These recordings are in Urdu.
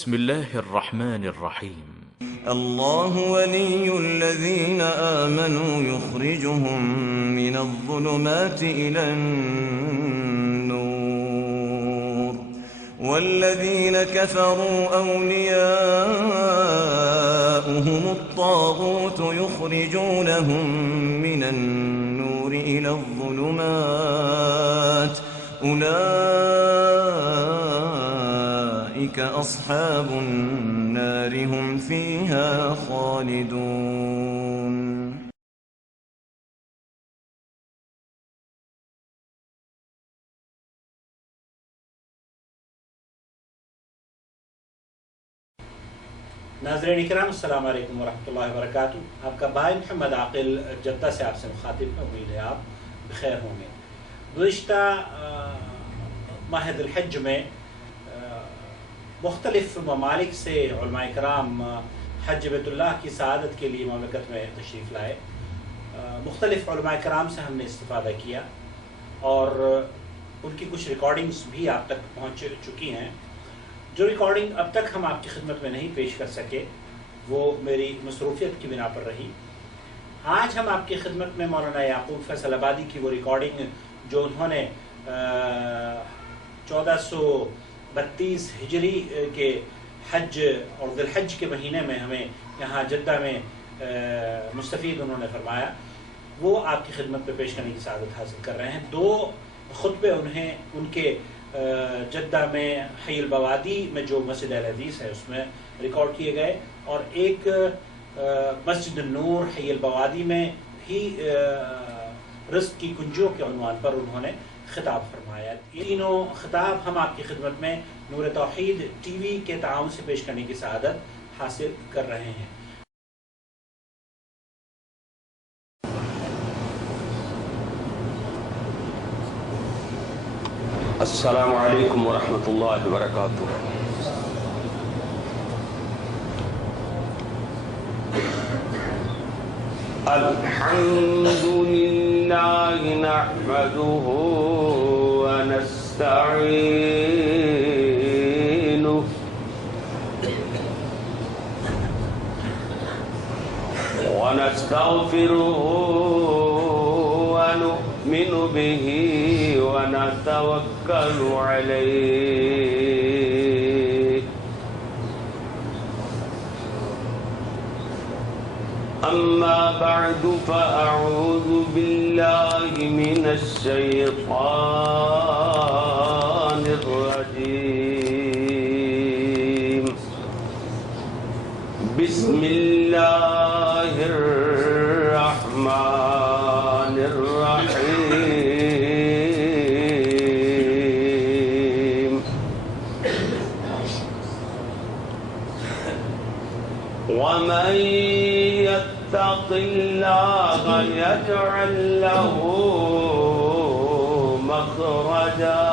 بسم الله الرحمن الرحيم. الله ولي الذين آمنوا يخرجهم من الظلمات إلى النور والذين كفروا أولياؤهم الطاغوت يخرجونهم من النور إلى الظلمات أولئك أصحاب النار هم فيها خالدون. ناظرین کرام السلام علیکم ورحمۃ اللہ وبرکاتہ. آپ کا بھائی محمد عاقل جدہ سے آپ سے مخاطب ہے. امید ہے آپ بخیر ہوں گے. گزشتہ ماہ ذی الحج میں مختلف ممالک سے علماء کرام حج بیت اللہ کی سعادت کے لیے مملکت میں تشریف لائے. مختلف علماء کرام سے ہم نے استفادہ کیا اور ان کی کچھ ریکارڈنگز بھی آپ تک پہنچ چکی ہیں. جو ریکارڈنگ اب تک ہم آپ کی خدمت میں نہیں پیش کر سکے وہ میری مصروفیت کی بنا پر رہی. آج ہم آپ کی خدمت میں مولانا یعقوب فیصل آبادی کی وہ ریکارڈنگ جو انہوں نے 1432 ہجری کے حج اور ذی الحج کے مہینے میں ہمیں یہاں جدہ میں مستفید انہوں نے فرمایا، وہ آپ کی خدمت میں پیش کرنے کی سعادت حاصل کر رہے ہیں. 2 خطبے انہیں ان کے جدہ میں حی البوادی میں جو مسجد اہل حدیث ہے اس میں ریکارڈ کیے گئے اور ایک مسجد النور حی البوادی میں ہی رزق کی کنجیوں کے عنوان پر انہوں نے خطاب فرمایا. یہ تینوں خطاب ہم آپ کی خدمت میں نور توحید ٹی وی کے تعاون سے پیش کرنے کی سعادت حاصل کر رہے ہیں. السلام علیکم ورحمۃ اللہ وبرکاتہ. الحمد للہ نحمده ونستعینه ونستغفره ونؤمن به ونتوكل عليه. أما بعد فأعوذ بالله من الشيطان الرجيم. بسم الله الرحمن الرحيم. ومن يتق الله يجعل له مخرجا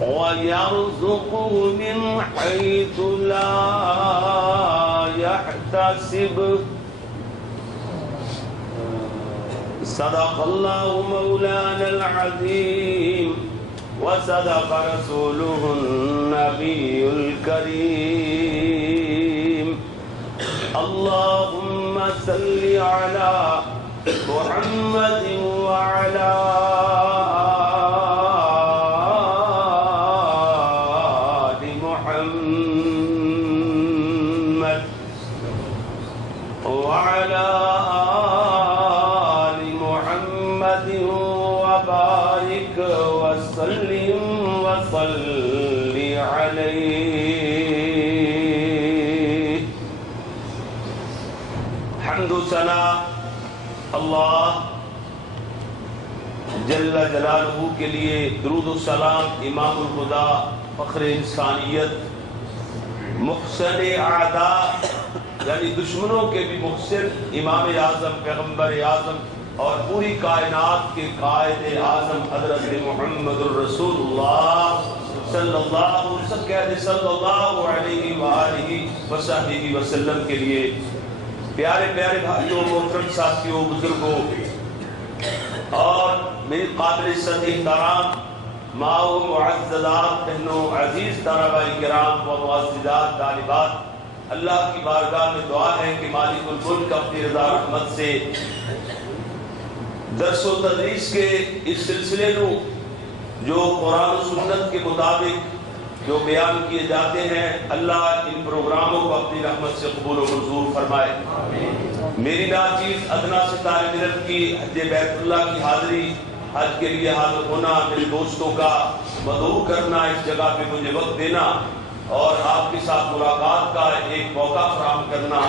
ويرزقه من حيث لا يحتسب. صدق الله مولانا العظيم وصدق رسوله النبي الكريم. اللهم صل على محمد وعلى آل محمد وعلى آل محمد وبارك وسلم وصل عليه. حمد و ثنا اللہ جل جلالہ کے لیے، درود و سلام امام الخدا فخر انسانیت محسن اعداء یعنی دشمنوں کے بھی محسن امام اعظم پیغمبر اعظم اور پوری کائنات کے قائد اعظم حضرت محمد الرسول اللہ صلی اللہ علیہ وآلہ وصحبہ وسلم کے لیے. پیارے پیارے بھائیوں، محترم ساتھیوں، بزرگوں اور میری قابل عزت احترام ماؤ معززات بہنوں، عزیز طلباء کرام و معززات طالبات، اللہ کی بارگاہ میں دعا ہے کہ مالک الملک اپنی رضا رحمت سے درس و تدریس کے اس سلسلے کو جو قرآن و سنت کے مطابق جو بیان کیے جاتے ہیں، اللہ ان پروگراموں کو اپنی رحمت سے قبول و منظور فرمائے۔ میری ناچیز ادنا سے طالب علم کی حج بیت اللہ کی حاضری، حج کے لیے حاضر ہونا، میرے دوستوں کا مدعو کرنا، اس جگہ پہ مجھے وقت دینا اور آپ کے ساتھ ملاقات کا ایک موقع فراہم کرنا،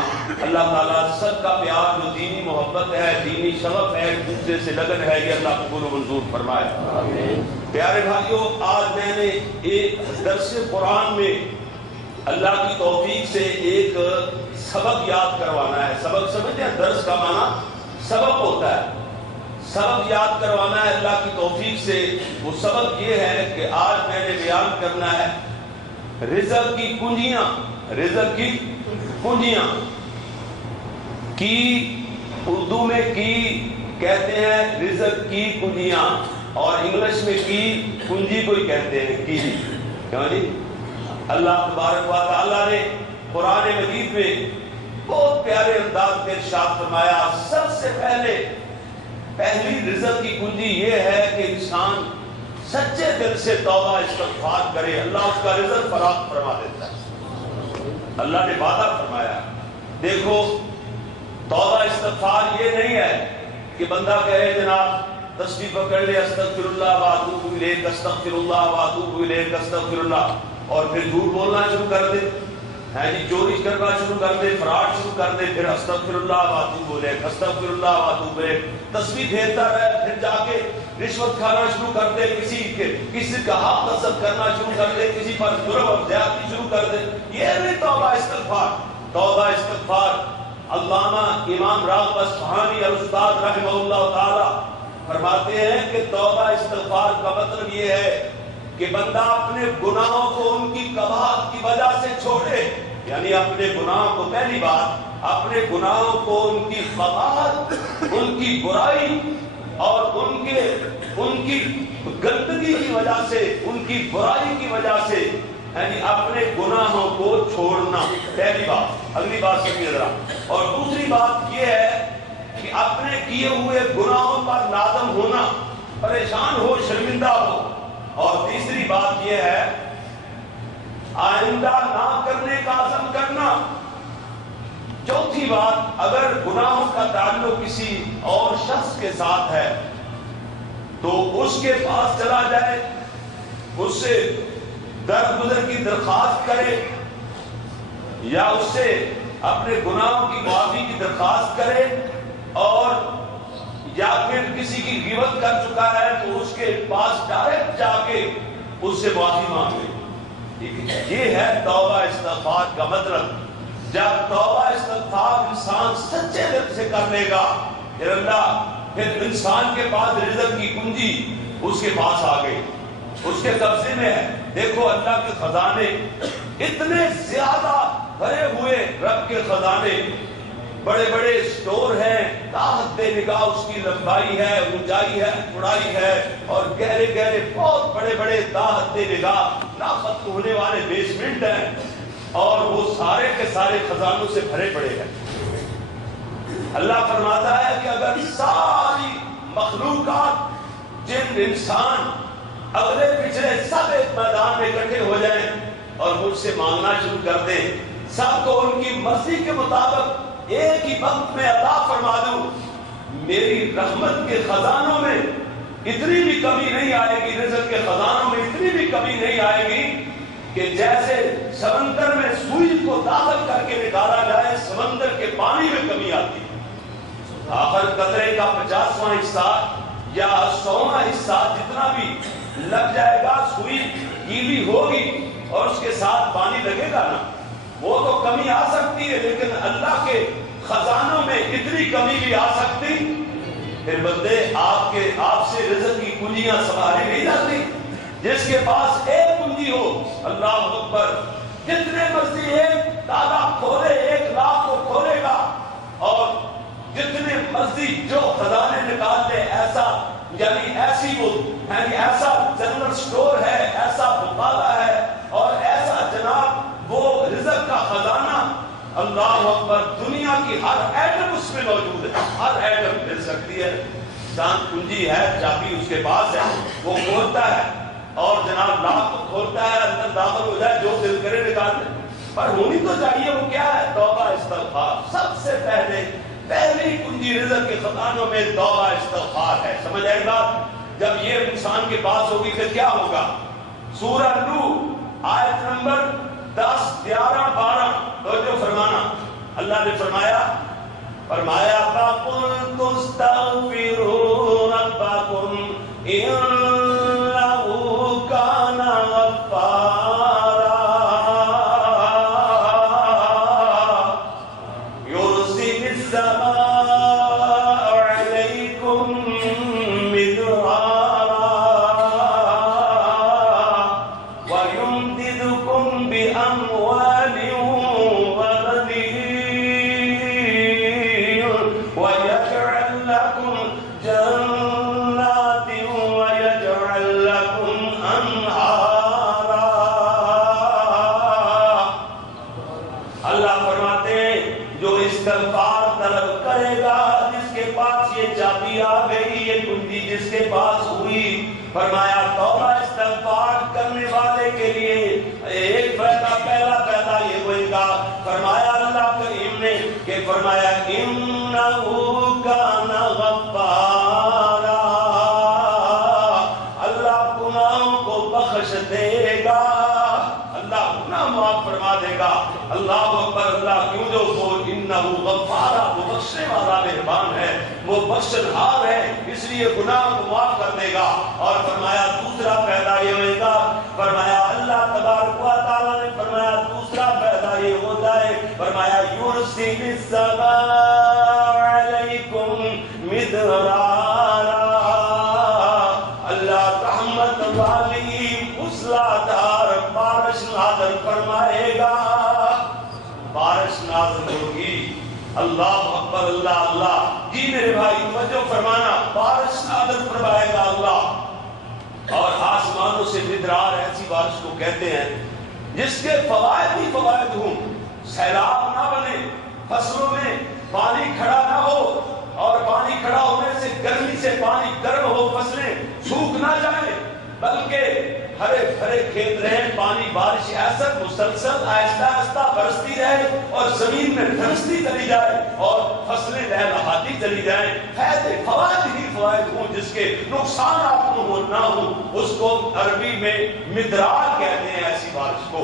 اللہ تعالیٰ سب کا پیار جو دینی محبت ہے، دینی شغف ہے، ایک دوسرے سے لگن ہے، یہ اللہ قبول و منظور فرمائے۔ پیارے بھائیوں، آج میں نے ایک درس قرآن میں اللہ کی توفیق سے ایک سبق یاد کروانا ہے۔ سبق سمجھتے ہیں، درس کا معنی سبق ہوتا ہے، سبق یاد کروانا ہے اللہ کی توفیق سے۔ وہ سبق یہ ہے کہ آج میں نے بیان کرنا ہے رزق کی کنجیاں، رزق کی کنجیاں۔ کی اردو میں کی کہتے ہیں رزق کی کنجیاں، اور انگلش میں کی کنجی کو ہی کہتے ہیں، کی کیوں جی؟ اللہ تبارک و تعالیٰ نے قرآن مجید میں بہت پیارے انداز میں ارشاد فرمایا، سب سے پہلی رزق کی کنجی یہ ہے کہ انسان سچے دل سے توبہ استغفار کرے، اللہ اس کا رزق فراخ فرما دیتا ہے۔ اللہ نے وعدہ فرمایا۔ دیکھو، توبہ استغفار یہ نہیں ہے کہ بندہ کہے جناب تسبیح پکڑ لے استغفر اللہ واتوب الیہ، استغفر اللہ واتوب الیہ، استغفر اللہ، اور پھر جھوٹ بولنا شروع کر دے، چوری کرنا شروع کر دے، فراڈ شروع کر دے، پھر استغفر اللہ واتوب الیہ، استغفر اللہ واتوب الیہ، تسبیح پھیرتا رہے، پھر جا کے رشوت کھانا شروع کر دے، کسی کا حق نصب کرنا شروع کر دے، کسی پر جرم اور زیادتی شروع کر دے، یہ نہیں توبہ استغفار۔ توبہ استغفار علامہ امام راغب اصفہانی الاستاذ رحمہ اللہ تعالی فرماتے ہیں کہ توبہ استغفار کا مطلب یہ ہے کہ بندہ اپنے گناہوں کو ان کی قباحت کی وجہ سے چھوڑے، یعنی اپنے گناہوں کو، پہلی بات اپنے گناہوں کو ان کی قباحت، ان کی برائی اور ان کی گندگی کی وجہ سے، ان کی برائی کی وجہ سے، یعنی اپنے گناہوں کو چھوڑنا، پہلی بات۔ اگلی بات سمجھیے ذرا، اور دوسری بات یہ ہے کہ اپنے کیے ہوئے گناہوں پر نادم ہونا، پریشان ہو، شرمندہ ہو، اور تیسری بات یہ ہے آئندہ نہ کرنے کا عزم کرنا۔ چوتھی بات، اگر گناہوں کا تعلق کسی اور شخص کے ساتھ ہے تو اس کے پاس چلا جائے، اس سے درگزر کی درخواست کرے، یا اس سے اپنے گناہوں کی معافی کی درخواست کرے، اور یا پھر کسی کی غیبت کر چکا ہے تو اس کے پاس ڈائریکٹ جا کے اس سے معافی مانگے۔ یہ ہے توبہ استغفار کا مطلب۔ جب توبہ استغفار انسان سچے دل سے کر لے گا، پھر انسان کے پاس رزق کی کنجی اس کے پاس آ گئی، اس کے قبضے میں ہے۔ دیکھو اللہ کے خزانے اتنے زیادہ بھرے ہوئے، رب کے خزانے بڑے بڑے سٹور ہیں، تاحت نگاہ اس کی لمبائی ہے، اونچائی ہے، چوڑائی ہے، اور گہرے گہرے بہت بڑے بڑے تاحت نگاہ نہ ختم ہونے والے بیسمنٹ ہیں، اور وہ سارے کے سارے خزانوں سے بھرے پڑے ہیں۔ اللہ فرماتا ہے کہ اگر ساری مخلوقات، جن انسان، اگلے پچھلے سب ایک میدان میں اکٹھے ہو جائیں اور مجھ سے مانگنا شروع کر دیں، سب کو ان کی مرضی کے مطابق ایک ہی وقت میں عطا فرما دوں، میری رحمت کے خزانوں میں اتنی بھی کمی نہیں آئے گی، رزق کے خزانوں میں اتنی بھی کمی نہیں آئے گی کہ جیسے سمندر میں سوئی کو داخل کر کے نکالا جائے، سمندر کے پانی میں کمی آتی ہے۔ آخر قطرے کا 50واں حصہ یا 100واں حصہ جتنا بھی لگ جائے گا، سوئی گیلی ہوگی اور اس کے ساتھ پانی لگے گا نا، وہ تو کمی آ سکتی ہے، لیکن اللہ کے خزانوں میں اتنی کمی بھی آ سکتی، پھر بندے آپ سے رزق کی کنجیاں سنبھالی نہیں جاتی۔ جس کے پاس ایک کنجی ہو، اللہ اکبر، جتنے مرضی ایک تالا کھولے، 1 لاکھ کو کھولے گا، اور جتنے مرضی جو خزانے نکال لے، ایسا یعنی ایسی وہ یعنی ایسا جنرل سٹور ہے، ایسا بقالہ ہے اور ایسا جناب وہ رزق کا خزانہ، اللہ اکبر، دنیا کی ہر ایٹم اس میں موجود ہے، ہر ایٹم مل سکتی ہے. چاند کنجی ہے، چابی اس کے پاس ہے، وہ کھولتا ہے اور جناب لاکھ کو کھولتا ہے، اندر داخل ہو جائے، جو دل کرے نکال دے. پر ہونی تو چاہیے وہ کیا ہے؟ توبہ استغفار. سب سے پہلی کنجی رزق کے خزانوں میں توبہ استغفار ہے. سمجھ آئی بات؟ جب یہ انسان کے پاس ہوگی پھر کیا ہوگا؟ سورہ نوح آیت نمبر 10 11 12 توجہ فرمانا. اللہ نے فرمایا فَقُلْتُ اسْتَغْفِرُوا رَبَّكُمْ إِنَّهُ كَانَ غَفَّارًا يُرْسِلِ السَّمَاءَ عَلَيْكُمْ مِدْرَارًا وَيُمْدِدْكُمْ بِأَمْوَالٍ جس کے پاس ہوئی. فرمایا توبہ استغفار کرنے والے کے لیے ایک فائدہ، پہلا فائدہ یہ ہوئے گا. فرمایا اللہ کریم نے کہ فرمایا انہو کان غفارا، اللہ گناہوں کو بخش دے گا، اللہ گناہ معاف فرما دے گا. اللہ اکبر. اللہ کیوں جو وہ انہو غفارا، وہ بخشنے والا مہربان ہے، وہ بخشنہار ہے، اس لیے گناہ کو معاف کر دے گا. اور فرمایا دوسرا فائدہ یہ ہوئے گا. فرمایا اللہ تبارک و تعالیٰ نے فرمایا دوسرا فائدہ یہ ہوتا ہے. فرمایا یرسل السماء علیکم مدرارا، اللہ رحمت والی موسلادھار بارش نازل فرمائے گا. بارش نازل ہوگی. اللہ اکبر. اللہ اللہ. جی میرے بھائی توجہ فرمانا. بارش نازل فرمائے گا اللہ، اور آسمانوں سے مدرار ایسی بارش کو کہتے ہیں جس کے فوائد ہی فوائد ہوں. سیلاب نہ بنے، فصلوں میں پانی کھڑا نہ ہو، اور پانی کھڑا ہونے سے گرمی سے پانی گرم ہو، فصلیں سوکھ نہ جائیں، بلکہ ہرے بھرے کھیت رہے، پانی بارش ایسا مسلسل آہستہ آہستہ برستی رہے اور زمین میں دھنستی چلی جائے اور فصلیں لہلہاتی چلی جائیں. فائدے فوائد ہی فوائد ہوں، جس کے نقصان آپ کو نہ ہو، اس کو عربی میں مدرار کہتے ہیں ایسی بارش کو.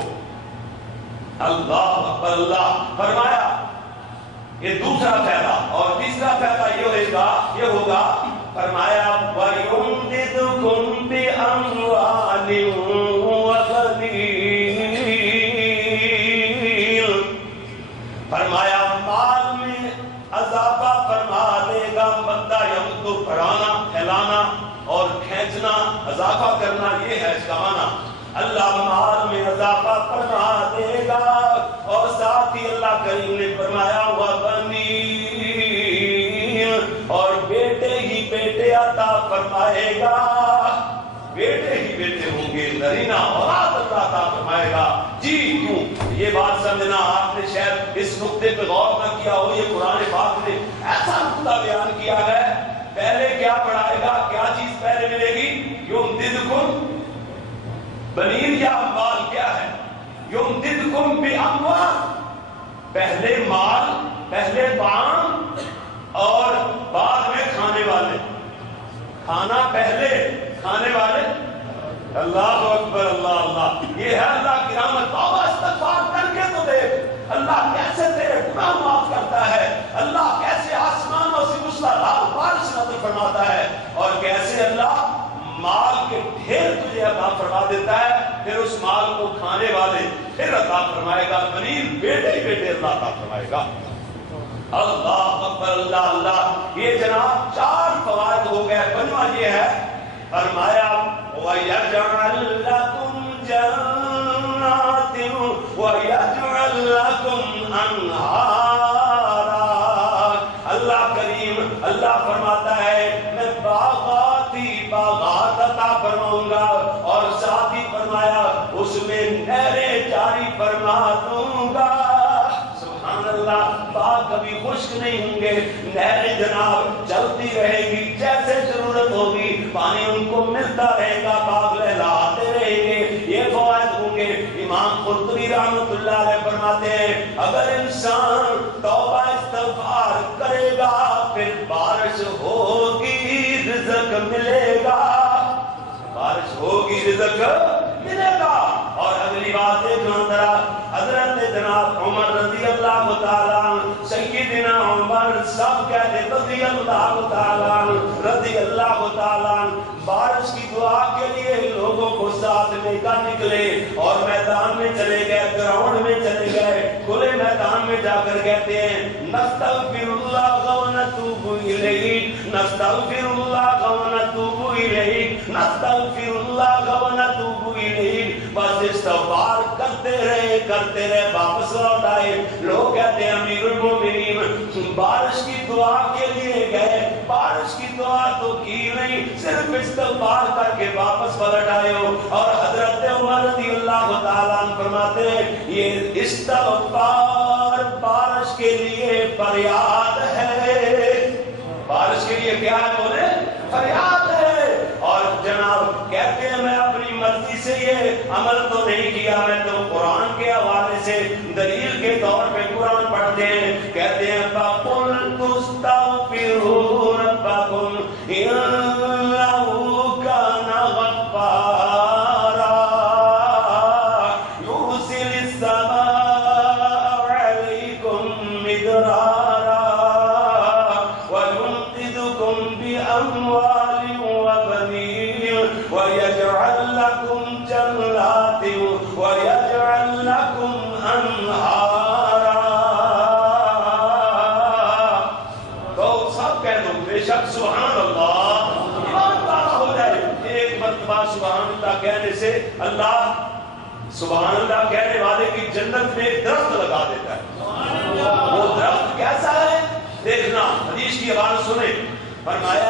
اللہ اکبر. اللہ فرمایا یہ دوسرا فائدہ. اور تیسرا فائدہ یہ ہوگا. فرمایا وَيُمْدِدْكُمْ بِأَمْوَالٍ وَبَنِينَ، فرمایا مال میں اضافہ فرما دے گا. مدہ یمد، بڑھانا، پھیلانا اور کھینچنا، اضافہ کرنا، یہ ہے اس کا معنی. اللہ مال میں اضافہ فرما دے گا. اور ساتھ ہی اللہ کریم نے فرمایا وَبَنِينَ، اور بیٹے ہی بیٹے عطا فرمائے گا. بیٹے ہی بیٹے ہوں گے، نرینہ اولاد اللہ عطا فرمائے گا. جی کیوں؟ یہ بات سمجھنا، آپ نے شاید اس نقطے پہ غور نہ کیا ہو، یہ قرآن پاک نے ایسا نقطہ بیان کیا ہے. پہلے کیا پڑھائے گا؟ کیا چیز پہلے ملے گی؟ یمددکم بنین یا اموال. کیا ہے یمددکم باموال؟ پہلے مال، پہلے طعام اور بعد میں کھانے والے. کھانا پہلے، کھانے والے. اللہ اکبر. اللہ اللہ. یہ ہے اللہ کی رحمت. توبہ استغفار کر کے تو دیکھ اللہ کیسے تیرے گناہ معاف کرتا ہے، اللہ کیسے آسمانوں سے موسلادھار بارش نازل فرماتا ہے، اور کیسے اللہ مال کے ڈھیر تجھے عطا فرما دیتا ہے. پھر اس مال کو کھانے والے پھر عطا فرمائے گا. بنین، بیٹے ہی بیٹے اللہ عطا فرمائے گا. اللہ اکبر. اللہ اللہ. یہ جناب 4 فوائد ہو گئے. 5واں یہ ہے فرمایا وَيَجْعَلْ لَكُمْ جَنَّاتٍ وَيَجْعَلْ لَكُمْ أَنْهَارًا. اللہ کریم اللہ فرماتا ہے میں باغات عطا فرماؤں گا اور کبھی خشک نہیں ہوں گے، نہریں جناب چلتی رہے گی، جیسے ضرورت ہوگی پانی ان کو ملتا رہے گا، قابل لاتے رہیں گے، یہ فوائد ہوں گے۔ امام قرطبی رحمۃ اللہ علیہ فرماتے ہیں اگر انسان توبہ استغفار کرے گا پھر بارش ہوگی رزق ملے گا، بارش ہوگی رزق ملے گا۔ اور اگلی بات دیکھنا ذرا، حضرت جناب عمر رضی اللہ تعالیٰ عنہ، سیدنا عمر سب کہتے رضی اللہ تعالیٰ عنہ، رضی اللہ تعالیٰ عنہ، بارش کی دعا کے لیے لوگوں کو ساتھ لے کر نکلے اور میدان میں چلے گئے، گراؤنڈ میں چلے گئے، کھلے میدان میں جا کر کہتے ہیں نستغفر اللہ و نتوب الیہ، نستغفر اللہ و نتوب الیہ، نستغفر اللہ و نتوب الیہ، بس استغفار کرتے رہے واپس لوٹ آئے۔ لوگ کہتے ہیں امیر المومنین بارش کی دعا کے لیے گئے، بارش کی دعا تو کی نہیں، صرف استغفار کر کے واپس پلٹ آئے ہو۔ اور حضرت عمر رضی اللہ تعالیٰ عنہ فرماتے ہیں یہ استغفار بارش کے لیے فریاد ہے، بارش کے لیے کیا ہے بولے؟ فریاد ہے۔ اور جناب کہتے ہیں میں اپنی مرضی سے یہ عمل تو نہیں کیا، میں تو قرآن کے حوالے سے دلیل کے طور پہ قرآن پڑھتے ہیں، کہتے ہیں فَقُلْتُ اسْتَغْفِرُوا رَبَّكُمْ إِنَّهُ كَانَ غَفَّارًا يُرْسِلِ السَّمَاءَ عَلَيْكُمْ مِدْرَارًا وَيُمْدِدْكُمْ بِأَمْوَالٍ وَبَنِينَ وَيَجْعَلْ لَكُمْ جَنَّاتٍ وَيَجْعَلْ لَكُمْ أَنْهَارًا۔ تو سب کہہ دو بے شک سبحان اللہ، ایمان تارا ہو جائے۔ ایک مرتبہ سبحان اللہ کہنے سے اللہ سبحان اللہ کہنے والے کی جنت میں ایک درخت لگا دیتا ہے۔ وہ درخت کیسا ہے دیکھنا، حدیث کی عبارت سنیں، فرمایا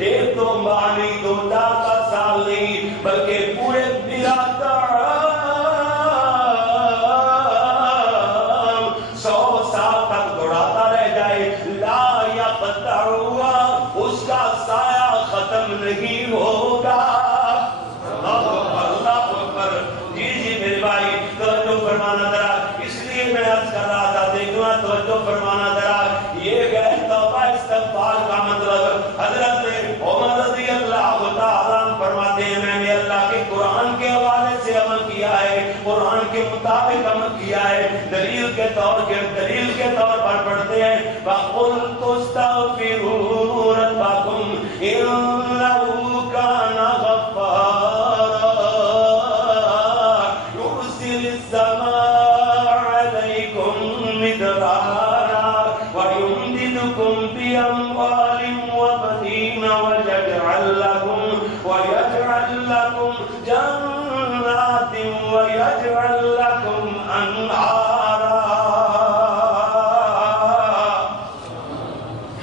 ایک دو معنی دو ڈاکہ سال نہیں بلکہ پورے میرا نہیں ہوگا۔ اللہ اکبر۔ جی جی میرے بھائی توجہ فرمانا ذرا، اس لیے میں عرض کر رہا تھا دیکھنا توجہ فرمانا ذرا، یہ گئے توبہ استغفار کا مطلب۔ حضرت عمر رضی اللہ تعالیٰ عنہ فرماتے ہیں میں نے اللہ کے قرآن کے حوالے سے عمل کیا ہے، قرآن کے مطابق عمل کیا ہے، دلیل کے طور پر پڑھتے ہیں فَقُلْتُ اسْتَغْفِرُوا رَبَّكُمْ إِنَّهُ كَانَ غَفَّارًا يُرْسِلِ السَّمَاءَ عَلَيْكُمْ مِدْرَارًا وَيُمْدِدْكُمْ بِأَمْوَالٍ وَبَنِينَ وَيَجْعَلْ لَكُمْ جَنَّاتٍ وَيَجْعَلْ لَكُمْ أَنْهَارًا۔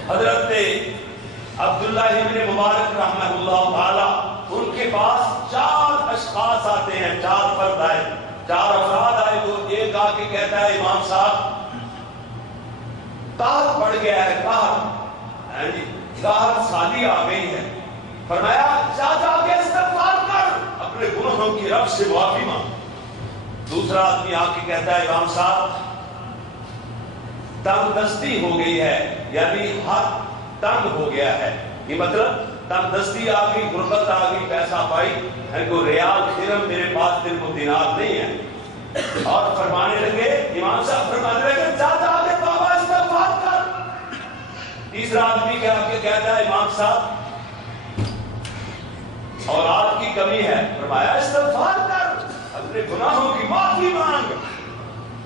حضرت عبداللہ ابن مبارک رحمہ اللہ تعالی ان کے پاس 4 اشخاص آتے ہیں، 4 فرد آئے، 4 افراد آئے تو ایک آ کے کہتا ہے امام صاحب قحط پڑ گیا ہے، قحط سالی آ گئی ہے۔ فرمایا جا کے استغفار کر، اپنے گناہوں کی رب سے معافی مانگ۔ دوسرا آدمی آ کے کہتا ہے امام صاحب تنگ دستی ہو گئی ہے، یعنی ہاتھ تنگ ہو گیا ہے، یہ مطلب تنگ دستی آ گئی، غربت آ گئی، پیسہ پائی ہے، کوئی ریال درہم میرے پاس دل کو دینار نہیں ہے۔ اور فرمانے لگے امام صاحب فرمانے لگے جا کے توبہ استغفار کر۔ تیسرا آدمی کہتا ہے امام صاحب اولاد کی کمی ہے، فرمایا استغفار کر، اپنے گناہوں کی معافی مانگ۔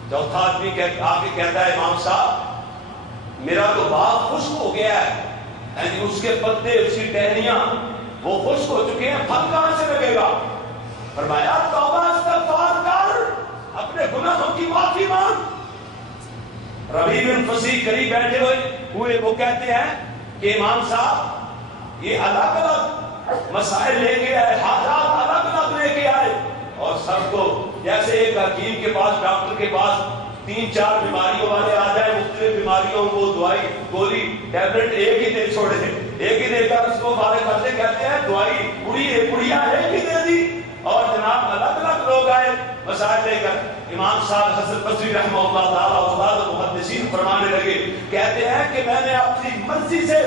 چوتھا آدمی آ کے کہتا ہے امام صاحب میرا تو باغ خشک ہو گیا ہے، یعنی اس کے پتے اس کی ٹہنیاں وہ خشک ہو چکے ہیں، پھل کہاں سے لگے گا؟ فرمایا توبہ استغفار کر، اپنے گناہوں کی معافی مانگ۔ ربیع بن فصیح قریب بیٹھے ہوئے وہ کہتے ہیں کہ امام صاحب یہ الگ الگ مسائل لے کے آئے، حاجات الگ الگ لے کے آئے، اور سب کو جیسے ایک حکیم کے پاس، ڈاکٹر کے پاس 3-4 بیماریوں والے آ جائے، مختلف بیماریوں کو دوائی گولی ٹیبلٹ ایک ہی دے چھوڑے، ایک ہی دے کر اس کو فارغ کرتے، کہتے ہیں دوائی پڑیا ایک ہی دے دی، اور جناب الگ الگ لوگ آئے مسائل لے کر۔ امام صاحب حسن بصری رحمہ اللہ تعالیٰ استاد محدثین فرمانے لگے، کہتے ہیں کہ میں نے اپنی مرضی سے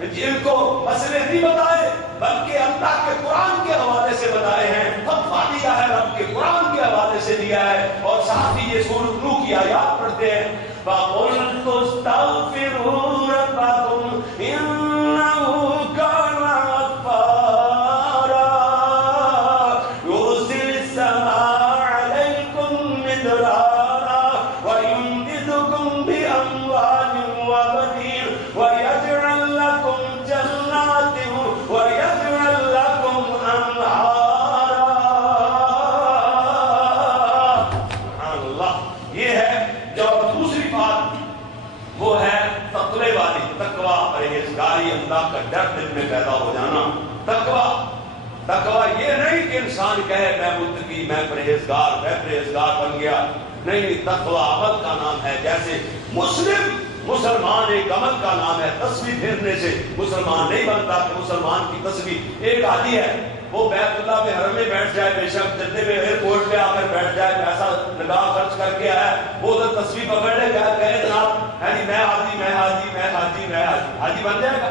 ان کو مسئلے نہیں بتائے، بلکہ اللہ کے قرآن کے حوالے سے بتائے ہیں، فتویٰ دیا ہے رب کے قرآن کے حوالے سے دیا ہے، اور ساتھ ہی یہ سورۃ نوح کی آیات پڑھتے ہیں، فَقُلْتُ اسْتَغْفِرُوا رَبَّكُمْ إِنَّهُ كَانَ غَفَّارًا يُرْسِلِ السَّمَاءَ عَلَيْكُمْ مِدْرَارًا وَيُمْدِدْكُمْ بِأَمْوَالٍ وَبَنِينَ وَيَجْعَلْ لَكُمْ جَنَّاتٍ وَيَجْعَلْ لَكُمْ أَنْهَارًا۔ سبحان اللہ۔ یہ ہے جو دوسری بات وہ ہے تقوی والی، تقوی پرہیزگاری، اللہ کا ڈر دل میں پیدا ہو جانا۔ تقوی یہ نہیں کہ انسان کہے میں متقی، میں پرہیزگار بن گیا، نہیں، تقوی عمل کا نام ہے۔ جیسے مسلمان ایک عمل کا نام ہے، تسبیح پھیرنے سے مسلمان نہیں بنتا کہ مسلمان کی تسبیح ایک آدھی ہے، وہ بیت اللہ میں حرم میں بیٹھ جائے، بے شک جدے میں ایئرپورٹ پہ آ کر بیٹھ جائے، پیسہ لگا خرچ کر کے آیا، وہ ادھر تسبیح پکڑ لے کہے جناب میں حاجی بن جائے گا۔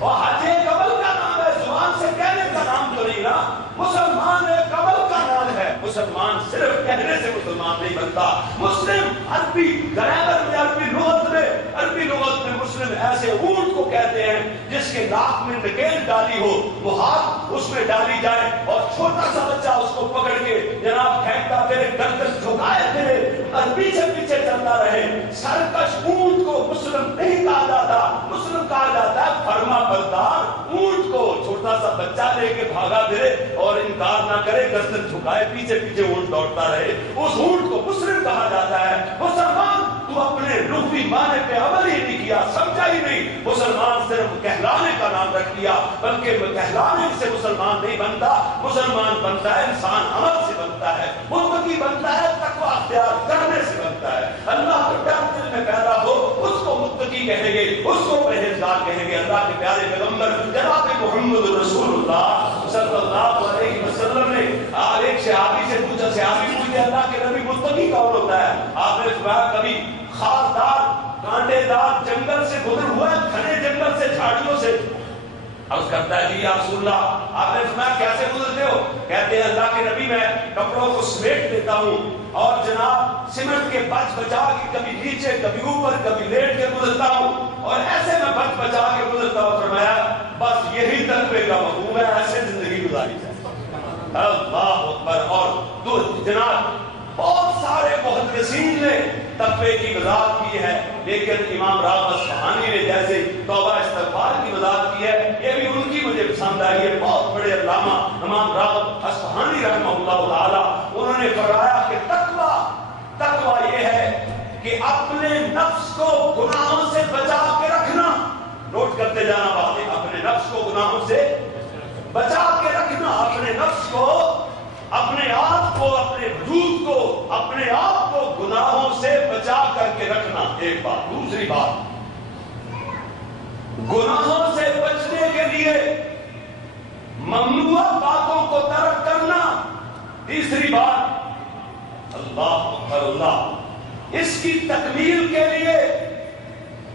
اور حج ایک عمل کا نام ہے، زبان سے کہنے کا نام تو نہیں نا، مسلمان ایک عمل کا نام ہے، مسلمان صرف کہنے سے مسلمان نہیں بنتا۔ مسلم عربی گرامر میں، عربی لغت میں مسلم ایسے اونٹ کو کہتے ہیں جس کے ناک میں نکیل ڈالی ہو، وہ ہاتھ اس میں ڈالی جائے اور چھوٹا سا بچہ اس کو پکڑ کے جناب پھینکتا پھرے، گردن جھکائے پھرے اور پیچھے پیچھے چلتا رہے۔ سرکش اونٹ کو مسلم نہیں کہا جاتا، مسلم کہا جاتا ہے فرما بردار اونٹ کو۔ چھوٹا سا بچہ لے کے بھاگا پھرے اور انکار نہ کرے، گردن جھکائے، پیچھے پیچھے اونٹ دوڑتا رہے، اس اونٹ کو مسلم کہا جاتا ہے۔ مسلمان تو اپنے لغوی معنی پہ عمل ہی نہیں کیا، سمجھا ہی نہیں، مسلمان صرف کہلانے کا نام رکھ دیا، بلکہ کہلانے سے مسلمان نہیں بنتا۔ مسلمان بنتا ہے انسان عمل سے بنتا ہے، متقی بنتا ہے تقوی اختیار کرنے سے بنتا ہے۔ اللہ کا ڈر دل میں پیدا ہو، اس کو متقی کہیں گے، اس کو پرہیزگار کہیں گے۔ اللہ کے پیارے پیغمبر جناب محمد رسول اللہ صلی اللہ علیہ وسلم نے ایک صحابی سے پوچھا، صحابی پوچھتے اللہ کے نبی متقی کون ہوتا ہے؟ آپ نے فرمایا کبھی خاردار کانٹے دار جنگل سے گزر ہوا ہے، گھنے جنگل سے، جھاڑیوں سے، عرض کرتا ہے جی یا رسول اللہ۔ آپ نے فرمایا کیسے گزرتے ہو؟ کہتے ہیں اللہ کے نبی میں کپڑوں کو سمیٹ دیتا ہوں اور جناب سمٹ کے بچ بچا کے کبھی نیچے کبھی اوپر کبھی لیٹ کے گزرتا ہوں، اور ایسے میں بچ بچا کے گزرتا ہوں۔ فرمایا بس یہی تقوی کا مفہوم ہے، ایسے زندگی گزاری جائے۔ اللہ اکبر۔ اور تو جناب بہت سارے محدثین نے تقوی کی وضاحت کی ہے، لیکن امام راغب اصفہانی نے جیسے توبہ استغفار کی وضاحت کی ہے، یہ بھی ان کی مجھے پسند آئی ہے۔ بہت بڑے علامہ امام راغب اصفہانی رحمہ اللہ تعالی، انہوں نے فرمایا کہ تقوی یہ ہے کہ اپنے نفس کو گناہوں سے بچا کے رکھنا۔ نوٹ کرتے جانا باتیں، اپنے نفس کو گناہوں سے بچا کے رکھنا، اپنے نفس کو، اپنے آپ کو، اپنے وجود کو، اپنے آپ کو گناہوں سے بچا کر کے رکھنا، ایک بات۔ دوسری بات، گناہوں سے بچنے کے لیے ممنوع باتوں کو ترک کرنا۔ تیسری بات، اللہ اکبر اللہ، اس کی تکمیل کے لیے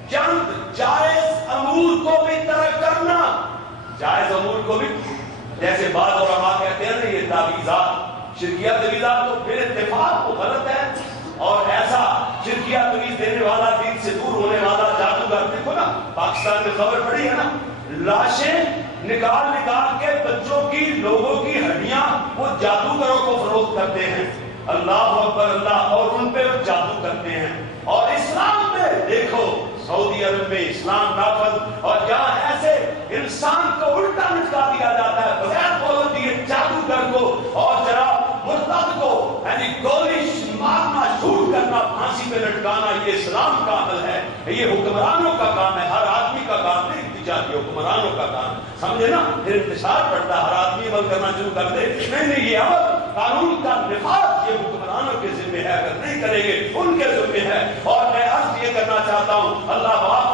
چند جائز امور کو بھی ترک کرنا۔ جائز امور کو بھی، جیسے بعض علماء کہتے ہیں نا یہ تعویذات، شرکیہ تعویذات تو پھر اتفاق وہ غلط ہے، اور ایسا شرکیہ تعویذ دینے والا، دین سے دور ہونے والا جادوگر، دیکھو نا پاکستان میں خبر پڑی ہے نا، لاشیں نکال کے بچوں کی، لوگوں کی ہڈیاں وہ جادوگروں کو فروخت کرتے ہیں۔ اللہ اکبر اللہ، اور ان پہ وہ جادو کرتے ہیں۔ اور اسلام میں دیکھو، سعودی عرب میں اسلام نافذ، اور جہاں ایسے انسان کو الٹا لٹکا دیا جاتا حکمرانوں کا کام، سمجھے نا؟ پھر انتشار پڑتا ہے، ہر آدمی عمل کرنا شروع کر دے، نہیں یہ عمل قانون کا نفاذ یہ حکمرانوں کے ذمہ ہے، اگر نہیں کریں گے ان کے ذمہ ہے۔ اور میں عرض یہ کرنا چاہتا ہوں، اللہ معاف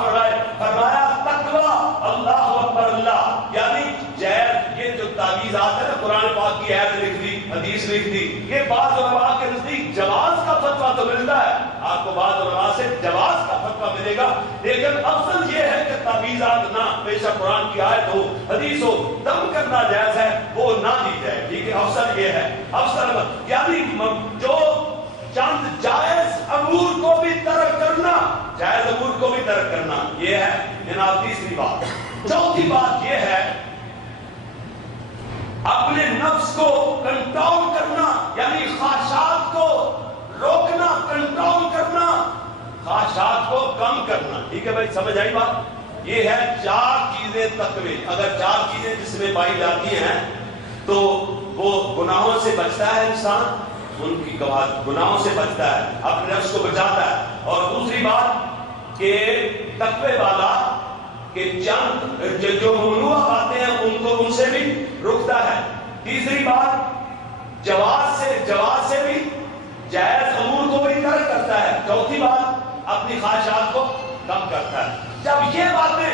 فرمایا تقویٰ، اللہ اکبر اللہ، یعنی جیز، یہ جو تعویذات ہے نا، قرآن پاک کی آیت لکھ دی، حدیث لکھ دی، یہ بعض علماء کے نزدیک جواز کا فتویٰ تو ملتا ہے، آپ کو بعض علماء سے جواز کا فتویٰ ملے گا، لیکن افضل یہ ہے کہ تعویذات نہ، بے شک قرآن کی آیت ہو، حدیث ہو، دم کرنا جائز ہے وہ نہ دی جائے، ٹھیک ہے؟ افضل یہ ہے، افضل یعنی جو چند جائز امور کو بھی ترک کرنا، جائز امور کو بھی ترک کرنا، یہ ہے جناب تیسری بات۔ چوتھی بات یہ ہے اپنے نفس کو کنٹرول کرنا، یعنی خواہشات کو روکنا، کنٹرول کرنا، خواہشات کو کم کرنا، ٹھیک ہے بھائی؟ سمجھ آئی بات؟ یہ ہے چار چیزیں تقوی۔ اگر چار چیزیں جس میں پائی جاتی ہیں تو وہ گناہوں سے بچتا ہے انسان، ان کی گناہوں سے بچتا ہے، اپنے نفس کو بچاتا ہے، اور دوسری بات کہ تقوی والا کہ چند جو ممنوع باتیں ہیں ان سے بھی رکتا ہے، تیسری بات جواز سے بھی جائز امور کو بھی ترک کرتا ہے، چوتھی بات اپنی خواہشات کو کم کرتا ہے۔ جب یہ باتیں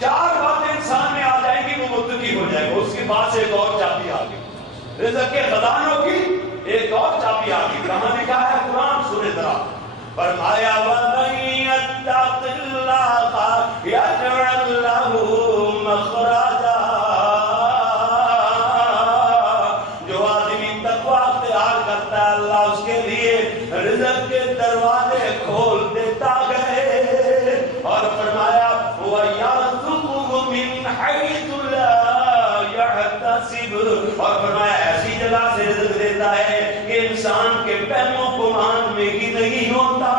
چار باتیں انسان میں آ جائیں گی وہ متقی ہو جائے گا۔ اس کے بعد سے ایک اور چابی آ گئی، رزق کے خزانوں کی ایک اور چابی آ گئی۔ کہاں لکھا ہے؟ قرآن سورہ ذرا، فرمایا وَمَن يَتَّقِ اللَّهَ يَجْعَل لَّهُ مَخْرَجًا، جو آدمی تقویٰ اختیار کرتا ہے اللہ اس کے لیے رزق کے دروازے کھول دیتا ہے، اور فرمایا وَيَرْزُقْهُ مِنْ حَيْثُ لَا يَحْتَسِبُ، اور فرمایا ایسی جگہ سے رزق دیتا ہے کہ انسان کے پہلو گمان میں ہی نہیں ہوتا،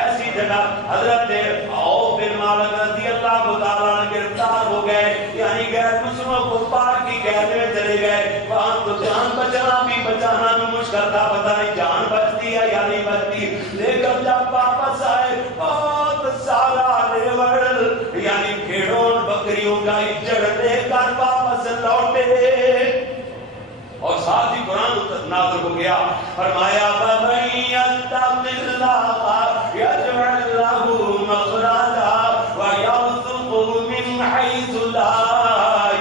ایسی جگہ۔ حضرت عوف بن مالک رضی اللہ تعالیٰ عنہ گرفتار ہو گئے، یعنی غیر مسلموں کو پار کی قید میں چلے گئے، وہاں تو جان بچانا بھی بچانا بھی مشکل تھا، پتہ نہیں جان بچتی ہے یا نہیں بچتی، لیکن جب واپس آئے بہت سارا ریوڑ یعنی بھیڑوں بکریوں کا اجڑ لے کر واپس لوٹے، اور ساتھ ہی قرآن نازل ہو گیا، فرمایا وَمَن يَتَّقِ اللَّهَ يَجْعَل لَّهُ مَخْرَجًا وَيَرْزُقْهُ مِنْ حَيْثُ لَا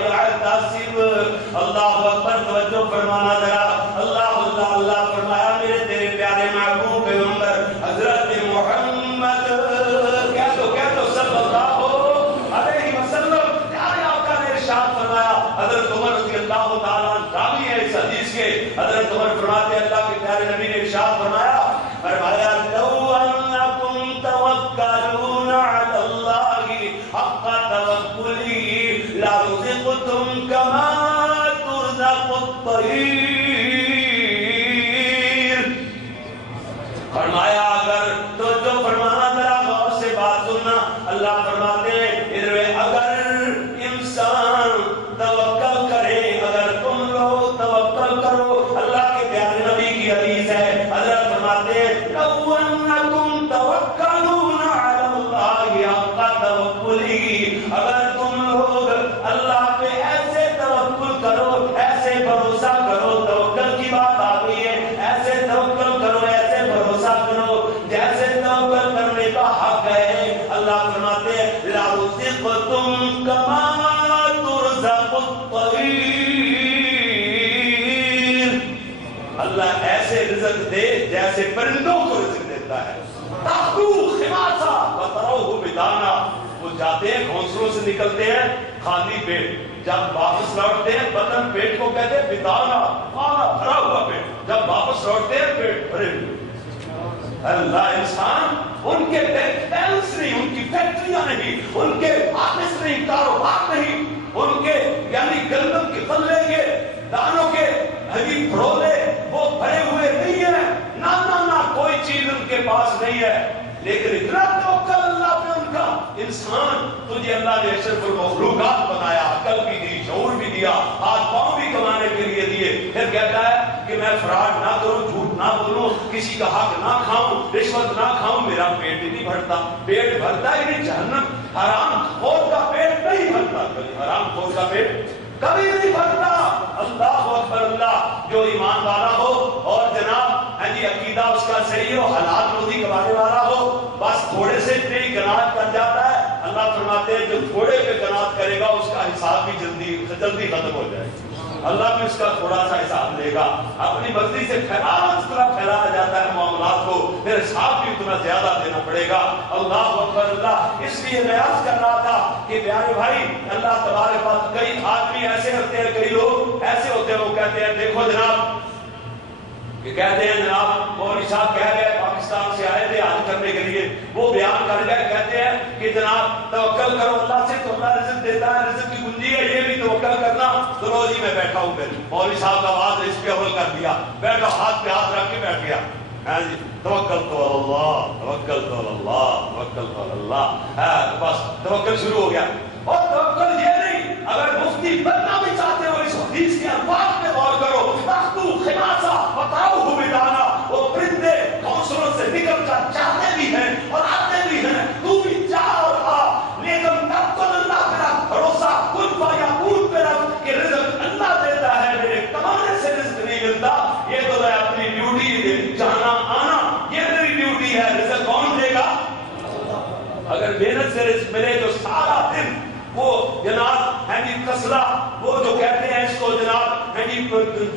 يَحْتَسِبُ۔ اللہ اکبر، توجہ فرمانا ذرا، اللہ فرمایا میرے تیرے پیارے محبوب پیغمبر حضرت محمد کہہ دو صلی اللہ علیہ وسلم، پیارے آقا نے ارشاد فرمایا، حضرت عمر رضی اللہ تعالیٰ عنہ راوی ہے اس حدیث کے، حضرت عمر فرماتے ہیں اللہ کے پیارے نبی نے ارشاد فرمایا لو انکم توکلون علی اللہ حق توکلہ لرزقتم کما ترزق الطیر، فرمایا اگر توجہ فرمانا ذرا غور سے بات سننا، اللہ فرماتے ہیں ادھر اگر انسان توکل کرے، اگر تم لوگ توکل کرو، اللہ کے پیارے نبی کی حدیث ہے، حضرت فرماتے ہیں لو انکم توکلون علی اللہ حق توکلہ، اگر تم لوگ اللہ پہ ایسے توکل کرو، ایسے بھروسہ کرو، توکل کی بات آ گئی ہے، ایسے توکل کرو، ایسے بھروسہ کرو جیسے توکل کرنے کا حق ہے، اللہ فرماتے ہیں لرزقتم کما ترزق الطیر، اللہ ایسے رزق دے جیسے پرندوں کو رزق دیتا ہے، تحکو خماسا وتروہ بطانا، وہ جاتے ہیں گھونسلوں سے نکلتے ہیں خالی پیٹ، جب واپس لوٹتے ہیں بدن پیٹ کو کہتے ہیں بطانا، کھانا بھرا ہوا پیٹ، جب واپس لوٹتے ہیں پیٹ بھرے ہوئے۔ اللہ انسان ان کے بیلنس نہیں، ان کی فیکٹریاں نہیں، ان کے آفس نہیں، کاروبار نہیں، ان کے یعنی گندم کے غلے کے دانوں کے ہری پھرولے وہ بھرے ہوئے نہیں ہیں، نہ کوئی چیز ان کے پاس نہیں ہے، لیکن اتنا توکل اللہ پہ ان کا۔ انسان تجھے اللہ نے اشرف المخلوقات بنایا، عقل بھی دی، شعور بھی دیا، ہاتھ پاؤں بھی کمانے کے لیے دیے، پھر کہتا ہے کہ میں فراڈ نہ کروں، جھوٹ نہ بولوں، کسی کا حق نہ کھاؤں، رشوت نہ کھاؤں، میرا پیٹ ہی نہیں بھرتا، پیٹ بھرتا ہی نہیں، جہنم حرام خور کا پیٹ نہیں بھرتا۔ حرام خور کا پیٹ کبھی نہیں بھرتا. اللہ اکبر اللہ. جو ایمان والا ہو اور جناب عقیدہ اس کا صحیح ہو, حلال روزی کمانے والا ہو, بس تھوڑے سے اتنی قناعت کر جاتا ہے. اللہ فرماتے ہیں جو تھوڑے پہ قناعت کرے گا اس کا حساب بھی جلدی ختم ہو جائے گا. اللہ بھی اس کا تھوڑا سا حساب لے گا. اپنی مرضی سے اس طرح پھیلایا جاتا ہے معاملات کو, پھر حساب بھی اتنا زیادہ دینا پڑے گا. اللہ اکبر اللہ. اس لیے میں عرض کر رہا تھا کہ پیارے بھائی اللہ تبارک و تعالی, کئی آدمی ایسے ہوتے ہیں, کئی لوگ ایسے ہوتے ہیں, وہ کہتے ہیں دیکھو جناب, کہ کہتے ہیں جناب مولوی صاحب کہہ گئے پاکستان سے آئے تھے حج کرنے کے لیے, وہ بیان کر گئے, کہتے ہیں کہ جناب توکل کرو اللہ سے تو اللہ رزق دیتا ہے, رزق کی کنجی ہے, یہ بھی توکل کرنا. تو رو جی میں بیٹھا ہوں, پھر مولوی صاحب کا آواز اس پہ عمل کر دیا, بیٹھا ہاتھ پہ ہاتھ رکھ کے بیٹھ گیا. ہاں جی توکل تو اللہ, توکل تو اللہ, توکل تو اللہ, بس توکل شروع ہو گیا. اور توکل یہ نہیں, اگر مفتی بننا بھی چاہتے ہو اس حدیث کے الفاظ پہ غور کرو. تختو خلاصہ بتاؤ ہو بتانا, وہ پرندے گھونسلوں سے نکل کر جاتے بھی ہیں اور آتے بھی ہیں, تو بھی جا اور آ, لیکن توکل اللہ پہ رکھ, بھروسہ کن فیکون پہ رکھ کہ رزق اللہ دیتا ہے, میرے کمانے سے رزق نہیں ملتا. یہ تو میں اپنی ڈیوٹی جانا آنا, یہ میری ڈیوٹی ہے. رزق کون دے گا؟ اگر محنت سے رزق ملے تو سارا دن وہ جناب ہے جی کسلا, وہ جو کہتے ہیں اس کو جناب ہے جی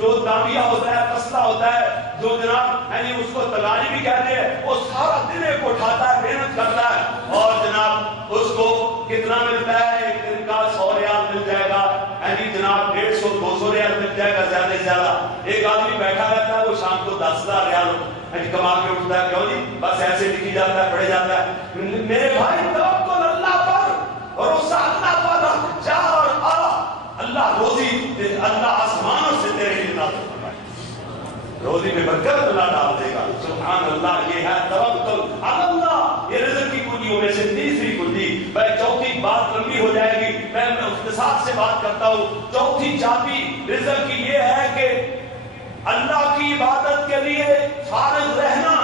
جو دامیا ہوتا ہے, کسلا ہوتا ہے, جو جناب ہے جی اس کو تلالی بھی کہتے ہیں, وہ سارا دن ایک اٹھاتا ہے, محنت کرتا ہے, اور جناب اس کو کتنا ملتا ہے؟ ایک دن کا 100 ریال مل جائے گا, ہے جی جناب 150 200 ریال مل جائے گا زیادہ سے زیادہ. ایک آدمی بیٹھا رہتا ہے, وہ شام کو 10,000 ریال کما کے اٹھتا ہے, کیوں جی بس ایسے لکھی جاتا ہے, پڑھے جاتا ہے. میرے بھائی توکل اللہ پر, بھروسہ اللہ پر رکھ, جا اور آ, اللہ روزی, اللہ آسمانوں سے تیرے لیے نازل فرمائے, روزی میں برکت اللہ ڈال دے گا. سبحان اللہ. یہ ہے توکل اللہ. یہ رزق کی کنجیوں میں سے تیسری کنجی. میں چوتھی بات لمبی ہو جائے گی, میں اختصار سے بات کرتا ہوں. چوتھی چابی رزق کی یہ ہے کہ اللہ کی عبادت کے لیے فارغ رہنا.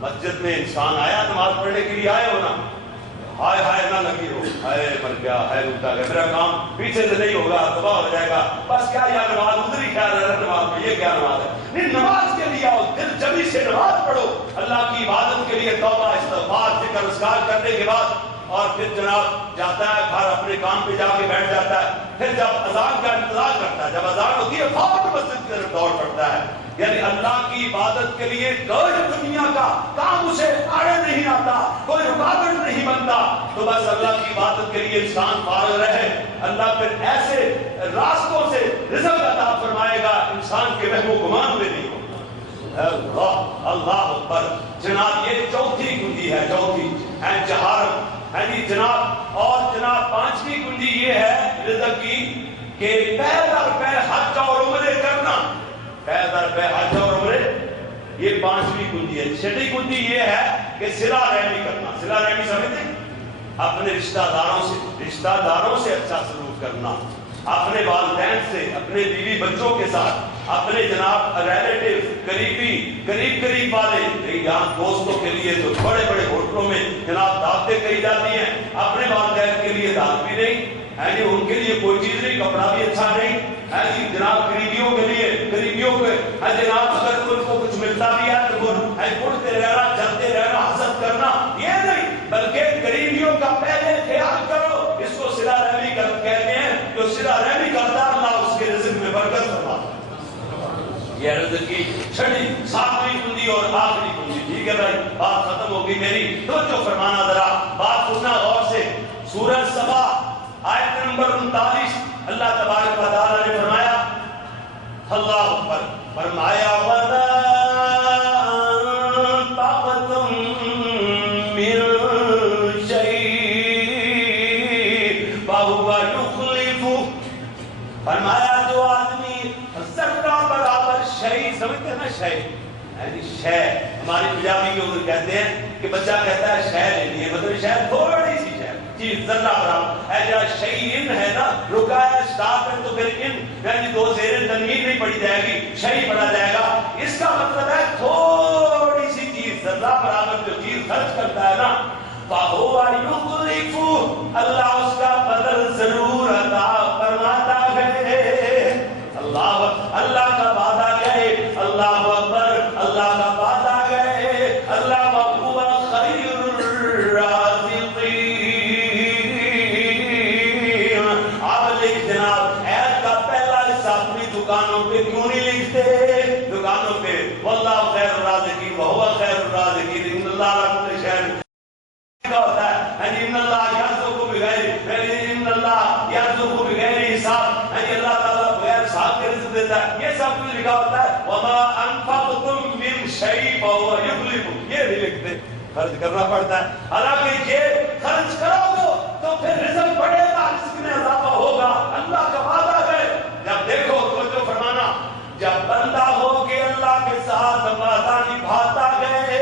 مسجد میں انسان آیا نماز پڑھنے کے لیے آئے ہونا, ہائے ہائے نہ لگی ہو, ہائے مر گیا, ہائے رکتا گیا, میرا کام پیچھے سے نہیں ہوگا, تباہ ہو جائے گا, بس کیا یار نماز ادھر ہی کیا رہا نماز میں, یہ کیا نماز ہے؟ نہیں, نماز کے لیے آؤ, دل جمی سے نماز پڑھو, اللہ کی عبادت کے لیے توبہ استغفار ذکر اذکار کرنے کے بعد, اور پھر جناب جاتا ہے گھر, اپنے کام پہ جا کے بیٹھ جاتا ہے. پھر جب اذان کا انتظار کرتا ہے, جب اذان ہوتی ہے فوراً مسجد کی طرف دوڑ پڑتا ہے. یعنی اللہ کی عبادت کے لیے کوئی دنیا کا کام اسے آڑے نہیں آتا, کوئی رکاوٹ نہیں بنتا. تو بس اللہ کی عبادت کے لیے انسان فارغ رہے, اللہ پھر ایسے راستوں سے رزق عطا فرمائے گا انسان کے وہم و گمان میں نہیں ہوگا. اللہ اللہ اکبر. جناب یہ چوتھی کنجی ہے, چوتھی ہے جہارت, ہے جی جناب. اور جناب پانچویں کنجی یہ ہے رزق کی کہ پے در پے حج اور عمرے کرنا. پے در پے حج اور عمرے, یہ پانچویں کنجی ہے. چھٹی کنجی یہ ہے کہ صلہ رحمی کرنا. صلہ رحمی سمجھتے ہیں؟ اپنے رشتہ داروں سے اچھا سلوک کرنا, اپنے والدین سے, اپنے بیوی بچوں کے ساتھ, اپنے جناب ریلیٹیو قریب والے, یہاں دوستوں کے لیے جو بڑے بڑے ہوٹلوں میں جناب دعوتیں کہی جاتی ہیں, اپنے والدین کے لیے دعوت بھی نہیں, یعنی ان کے لیے کوئی چیز نہیں, کپڑا بھی اچھا نہیں, یعنی جناب قریبیوں کے لیے, قریبیوں کے جناب اگر ان کو کچھ ملتا بھی ہے تو اٹھتے رہنا, چلتے رہنا, حسد کرنا, یہ نہیں, بلکہ قریبیوں کا پہلے خیال کرو. اس کو صلہ رحمی کہتے ہیں. جو صلہ رحمی کرتا ہے اللہ اس کے رزق میں برکت فرماتا ہے. یہ رزق کی چھٹی ساتویں کنجی اور آخری کنجی. ٹھیک ہے بھائی, بات ختم ہوگی میری, توجہ فرمانا ذرا, بات سننا غور سے. سورہ سبا آیت نمبر 39 اللہ تبارک و تعالی نے فرمایا, اللہ اکبر, فرمایا وَلَا طَاقَةٌ مِّن شَيْءٍ فَهُوَ يُخْلِفُ. فرمایا جو آدمی ذرہ برابر شے, سمجھتے ہیں نا شے, یعنی شے ہماری پنجابی کے ادھر کہتے ہیں کہ بچہ کہتا ہے شے لینی ہے, مطلب شے تھوڑی سی شے, چیز ذرہ برابر ہے. جہاں شیئن ہے نا, رکا ہے اسٹاپ ہے تو پھر ان یعنی دو زیر تنوین نہیں پڑھی جائے گی, شیء پڑھا جائے گا. اس کا مطلب ہے تھوڑی سی چیز, ذرہ برابر جو چیز خرچ کرتا ہے نا, فَهُوَ يُخْلِفُ, اللہ اس کا بدل دکانوں پہ کیوں نہیں لکھتے؟ دکانوں پہ واللہ خیر الرازقین وہو خیر الرازقین ان اللہ علی کل شیء کا ہوتا ہے ان اللہ یرزق بغیر حساب، اللہ تعالیٰ بغیر حساب کے رزق دیتا ہے، یہ سب کچھ لکھا ہوتا ہے وما انفقتم من شیء فهو یخلفہ، یہ بھی لکھتے، خرچ کرنا پڑتا ہے، حالانکہ یہ خرچ کرو گے تو پھر رزق بڑھے گا، رزق میں اضافہ ہوگا، اللہ کا وعدہ ہے۔ جب دیکھو توجہ فرمانا، جب بندہ ہو کے اللہ کے ساتھ وعدہ نبھاتا گئے،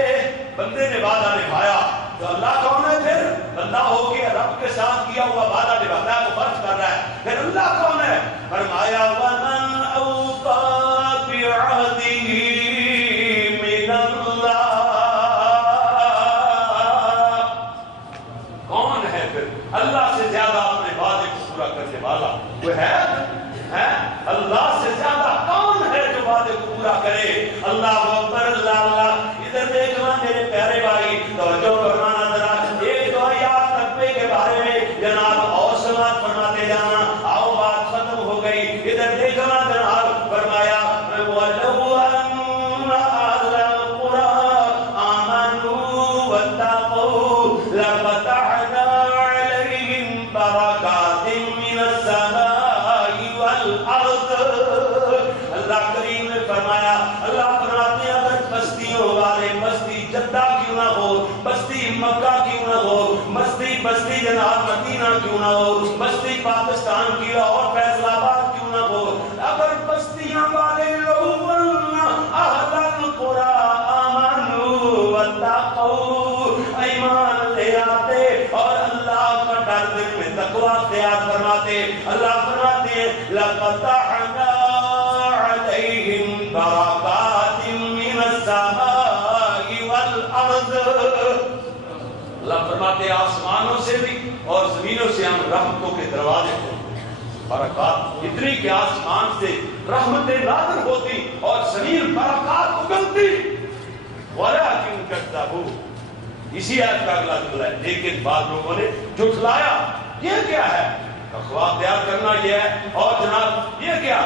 بندے نے وعدہ نبھایا تو اللہ کون ہے؟ پھر بندہ ہو کے رب کے ساتھ کیا ہوا وعدہ نبھاتا ہے، وہ خرچ کر رہا ہے، پھر اللہ کون ہے؟ فرمایا وَمَنْ أَوْفَىٰ بِعَهْدِهِ مِنَ اللَّهِ، کون ہے پھر اللہ سے زیادہ اپنے وعدے کو پورا کرنے والا؟ وہ ہے اللہ سے زیادہ کون ہے جو وعدے کو پورا کرے؟ اللہ اکبر، اللہ اللہ۔ ادھر دیکھنا میرے پیارے بھائی، توجہ فرمانا ذرا، ایک دو آیات تقوی کے بارے میں جناب اور سماعت فرماتے جانا، آؤ بات ختم ہو گئی۔ ادھر دیکھنا جناب فرمایا وَلَوْ أَنَّ أَهْلَ الْقُرَىٰ آمَنُوا وَاتَّقَوْا لَفَتَحْنَا عَلَيْهِمْ بَرَكَاتٍ مِّنَ السَّمَاءِ وَالْأَرْضِ۔ اللہ کریم نے فرمایا، اللہ فرماتے ہیں اگر بستیوں والے، بستی جدہ کیوں نہ ہو، بستی مکہ کیوں نہ ہو، بستی جناب مدینہ کیوں نہ ہو، بستی پاکستان کی اور فیصل آباد کیوں نہ ہو، اگر بستیاں والے لوگ اہل القرى آمنوا واتقوا، ایمان لے آتے اور اللہ کا ڈر دل میں تقوی اختیار فرماتے، اللہ فرماتے ہیں لَفَتَحْنَا عَلَيْهِمْ بَرَكَاتٍ مِّنَ السَّمَاءِ وَالْأَرْضِ۔ اللہ فرماتے ہیں آسمانوں سے بھی اور زمینوں سے ہم رحمتوں کے دروازے کھولتے، برکات اتنی کہ آسمان سے رحمتیں نازل ہوتی اور زمین برکات اگلتی۔ وَلَٰكِن كَذَّبُوا، اسی آیت کا اگلا جملہ ہے، لیکن بعض لوگوں نے جھٹلایا۔ یہ کیا ہے؟ اخبار تیار کرنا یہ ہے، اور جناب یہ کیا؟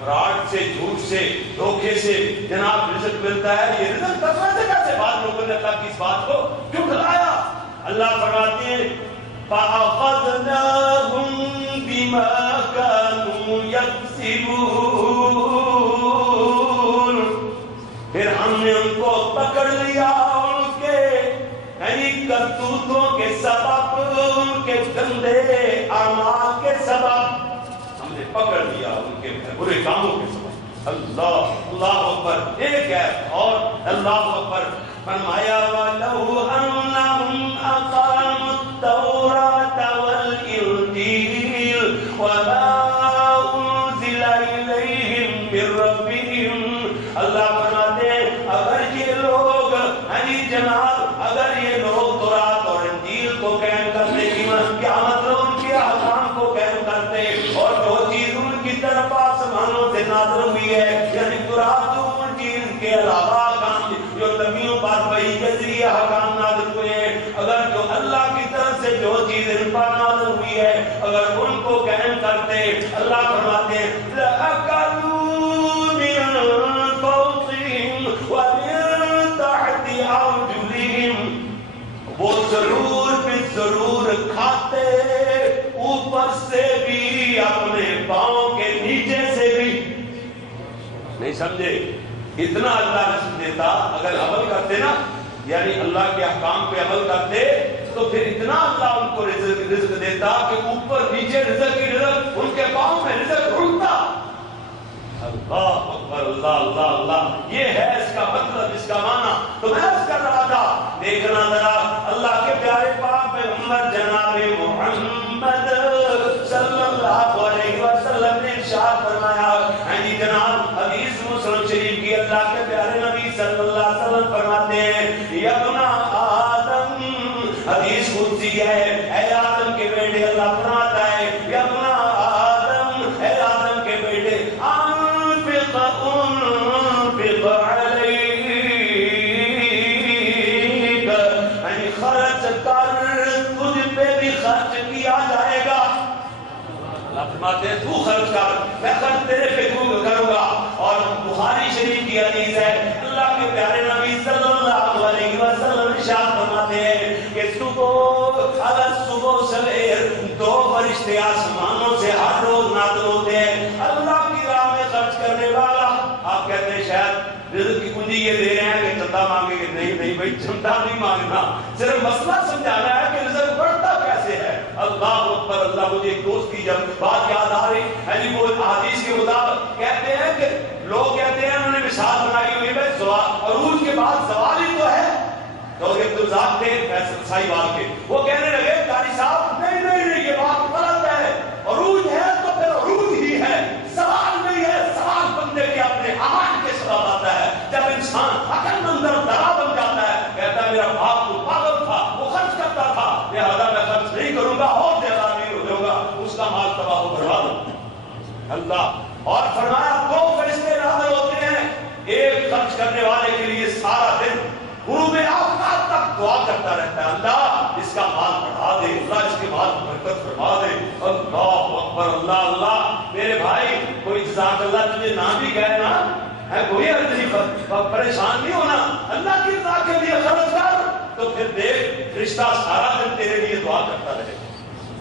فراڈ سے، جھوٹ سے، دھوکے سے جناب رزق ملتا ہے، یہ رزق تقوی سے کیسے؟ بعض لوگوں نے اللہ کی اس بات کو جھٹلایا۔ اللہ فرماتے ہیں فَأَخَذْنَاهُمْ بِمَا كَانُوا يَكْسِبُونَ، پھر ہم نے ان کو پکڑ لیا ان کے کرتوتوں کے سبب، ان کے گندے اعمال کے سبب، ہم نے پکڑ لیا ان کے برے کاموں کے سبب۔ اللہ اکبر، ایک ہے اور اللہ اکبر فرمایا وَلَوْ أَنَّهُمْ أَقَامُوا التَّوْرَاةَ وَالْإِنْجِيلَ وَمَا أُنزِلَ إِلَيْهِمْ مِنْ رَبِّهِمْ، اللہ فرماتے ہیں اگر یہ لوگ جناب اگر یہ لوگ تورات اور انجیل کو قائم کرتے، کیا مطلب ان کے احکام کو قائم کرتے، اور جو چیز ان کی طرف آسمانوں سے نازل ہوئی ہے، یعنی تورات و انجیل کے علاوہ کام جو نبیوں پر وحی کے ذریعے احکام نازل ہوئے ہیں، اگر جو اللہ کی طرف سے جو چیز ان پر نازل ہوئی ہے اگر ان کو قائم کرتے، اللہ فرماتے ہیں لَأَكَلُوا مِن فَوْقِهِمْ وَمِن تَحْتِ أَرْجُلِهِمْ، وہ ضرور بھی ضرور کھاتے، اوپر سے بھی اپنے پاؤں کے نیچے سے بھی۔ نہیں سمجھے؟ اتنا اللہ رزق دیتا، اگر عمل کرتے نا، یعنی اللہ کے احکام پہ عمل کرتے تو پھر اتنا اللہ ان کو رزق دیتا کہ اوپر نیچے رزق کی رزق، ان کے پاؤں میں رزق اڑتا۔ اللہ اکبر، اللہ اللہ اللہ، یہ ہے اس کا مطلب، اس کا معنی۔ تو میں عرض کر رہا تھا، دیکھنا ذرا اللہ کے پیارے پاک پیغمبر جناب محمد صلی اللہ علیہ وسلم نے ارشاد فرمایا، جناب حدیث مسلم شریف کی، اللہ کے پیارے نبی صلی اللہ علیہ وسلم فرماتے ہیں یا ابن آدم، حدیث قدسی ہے، اے آدم کے بیٹے، اللہ فرماتا ہے یا ابن آدم، اے آدم کے بیٹے، انفق علیک، یعنی خرچ کر، تجھ پہ بھی خرچ کیا جائے گا۔ اللہ فرماتے ہیں تو خرچ کر، میں خرچ تیرے پہ کیوں یہ دے رہے ہیں کہ چندہ مانگے گے. نہیں بھائی چندہ نہیں مانگنا, صرف مسئلہ سمجھانا ہے کہ رزق بڑھتا کیسے ہے. اللہ اکبر اللہ. مجھے ایک دوست کی جب بات یاد آ رہی ہے جی, وہ حدیث کے مطابق کہتے ہیں کہ لوگ کہتے ہیں انہوں نے مثال بنائی ہوئی ہے عروج کے بعد زوال ہی تو ہے. تو عبد الرزاق تھے فیصل سائی وال کے, وہ کہنے لگے قاری صاحب نہیں یہ بات غلط ہے, عروج ہے تو پھر عروج ہی ہے, سوال نہیں ہے. سوال بندے کے اپنے اعمال کے سبب آتا ہے. جب انسان عقل مند اور دانا بن جاتا ہے, کہتا ہے میرا باپ تو پاگل تھا, وہ خرچ کرتا تھا, لہذا میں خرچ نہیں کروں گا, اور زیادہ امیر ہو جاؤں گا, اس کا مال تباہ و برباد. اللہ اور فرمایا 2 فرشتے نازل ہوتے ہیں, ایک خرچ کرنے والے کے لیے سارا دن غروب آفتاب تک دعا کرتا رہتا ہے, اللہ اس کا مال بڑھا دے, اللہ اس کے مال کو برکت فرما دے. اللہ اکبر اللہ اللہ. میرے بھائی کوئی جزاک اللہ تجھے نہ بھی کہے نا, ہے کوئی عرض نہیں, پریشان نہیں ہونا, اللہ کی رضا کے لیے خرچ کر, تو پھر دیکھ رشتہ سارا دن تیرے لیے دعا کرتا رہے گا.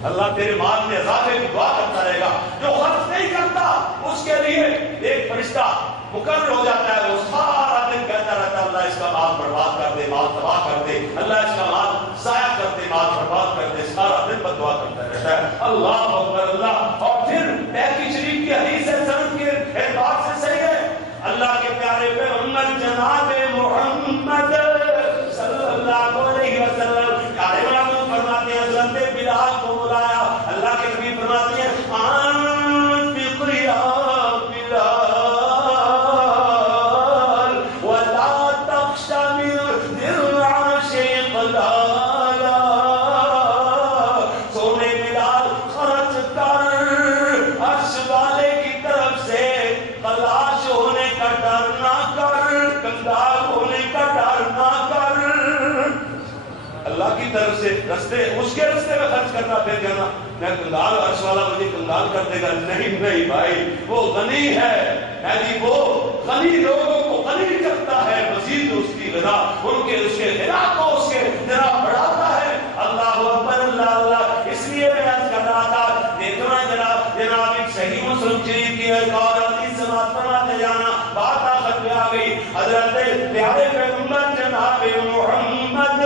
اللہ تیرے مال میں اضافے کی دعا کرتا رہے گا. جو خرچ نہیں کرتا اس کے لیے ایک فرشتہ مقرر ہو جاتا ہے, وہ سارا دن کہتا رہتا ہے اللہ اس کا مال برباد کر دے, مال تباہ کر دے, اللہ اس کا مال ضائع کر دے, مال برباد کر دے, سارا دن بد دعا کرتا رہتا ہے. اللہ اکبر اللہ. اور پھر بخاری شریف کی حدیث ہے, سند کے اعتبار سے صحیح ہے, اللہ کے پیارے پیغمبر جناب محمد صلی اللہ علیہ وسلم فرماتے ہیں حضرت بلال کو بلایا, اللہ کے نبی فرماتے ہیں انفق یا بلال ولا تخش من العرش قلالا. سونے بلال خرچ کر, عرش والے کی طرف سے خلاش ہونے کا ڈر نہ کر, کنگال ہونے کا ڈر نہ کر. اللہ کی طرف سے رستے, اس کے رستے میں خرچ کرنا, پھر کہنا میں کنگال, عرش والا مجھے کنگال کر دے گا. نہیں بھائی, وہ غنی ہے جی, وہ غنی لوگوں کو غنی کرتا ہے, مزید اس کی غنا ان کے اس کے غنا کو اس کے جناب بڑھاتا ہے. اللہ اکبر اللہ اللہ. اس لیے میں عرض کر رہا تھا, دیکھو نا جناب ایک صحیح مسلم شریف کی ایک اور حدیث سماعت فرماتے جانا, بات آخر پہ آ گئی. حضرت پیارے پیغمبر جناب محمد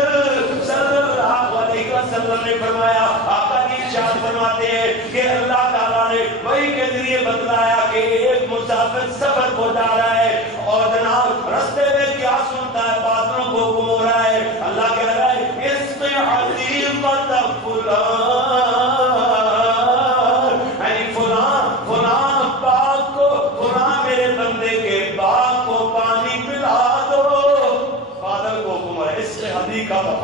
صلی اللہ علیہ وسلم نے فرمایا, آقا کی ارشاد فرماتے ہیں کہ اللہ تعالیٰ نے وحی کے ذریعے بتلایا کہ ایک مسافر سفر کو جا رہا ہے, اور جناب رستے میں کیا سنتا ہے, بادلوں کو حکم ہو رہا ہے, اللہ کہہ رہا ہے اس حدیقت فلان باغ کو, فلان میرے بندے کے باغ کو پانی پلا دو. بادل کو حکم ہو رہا ہے اس حدیقت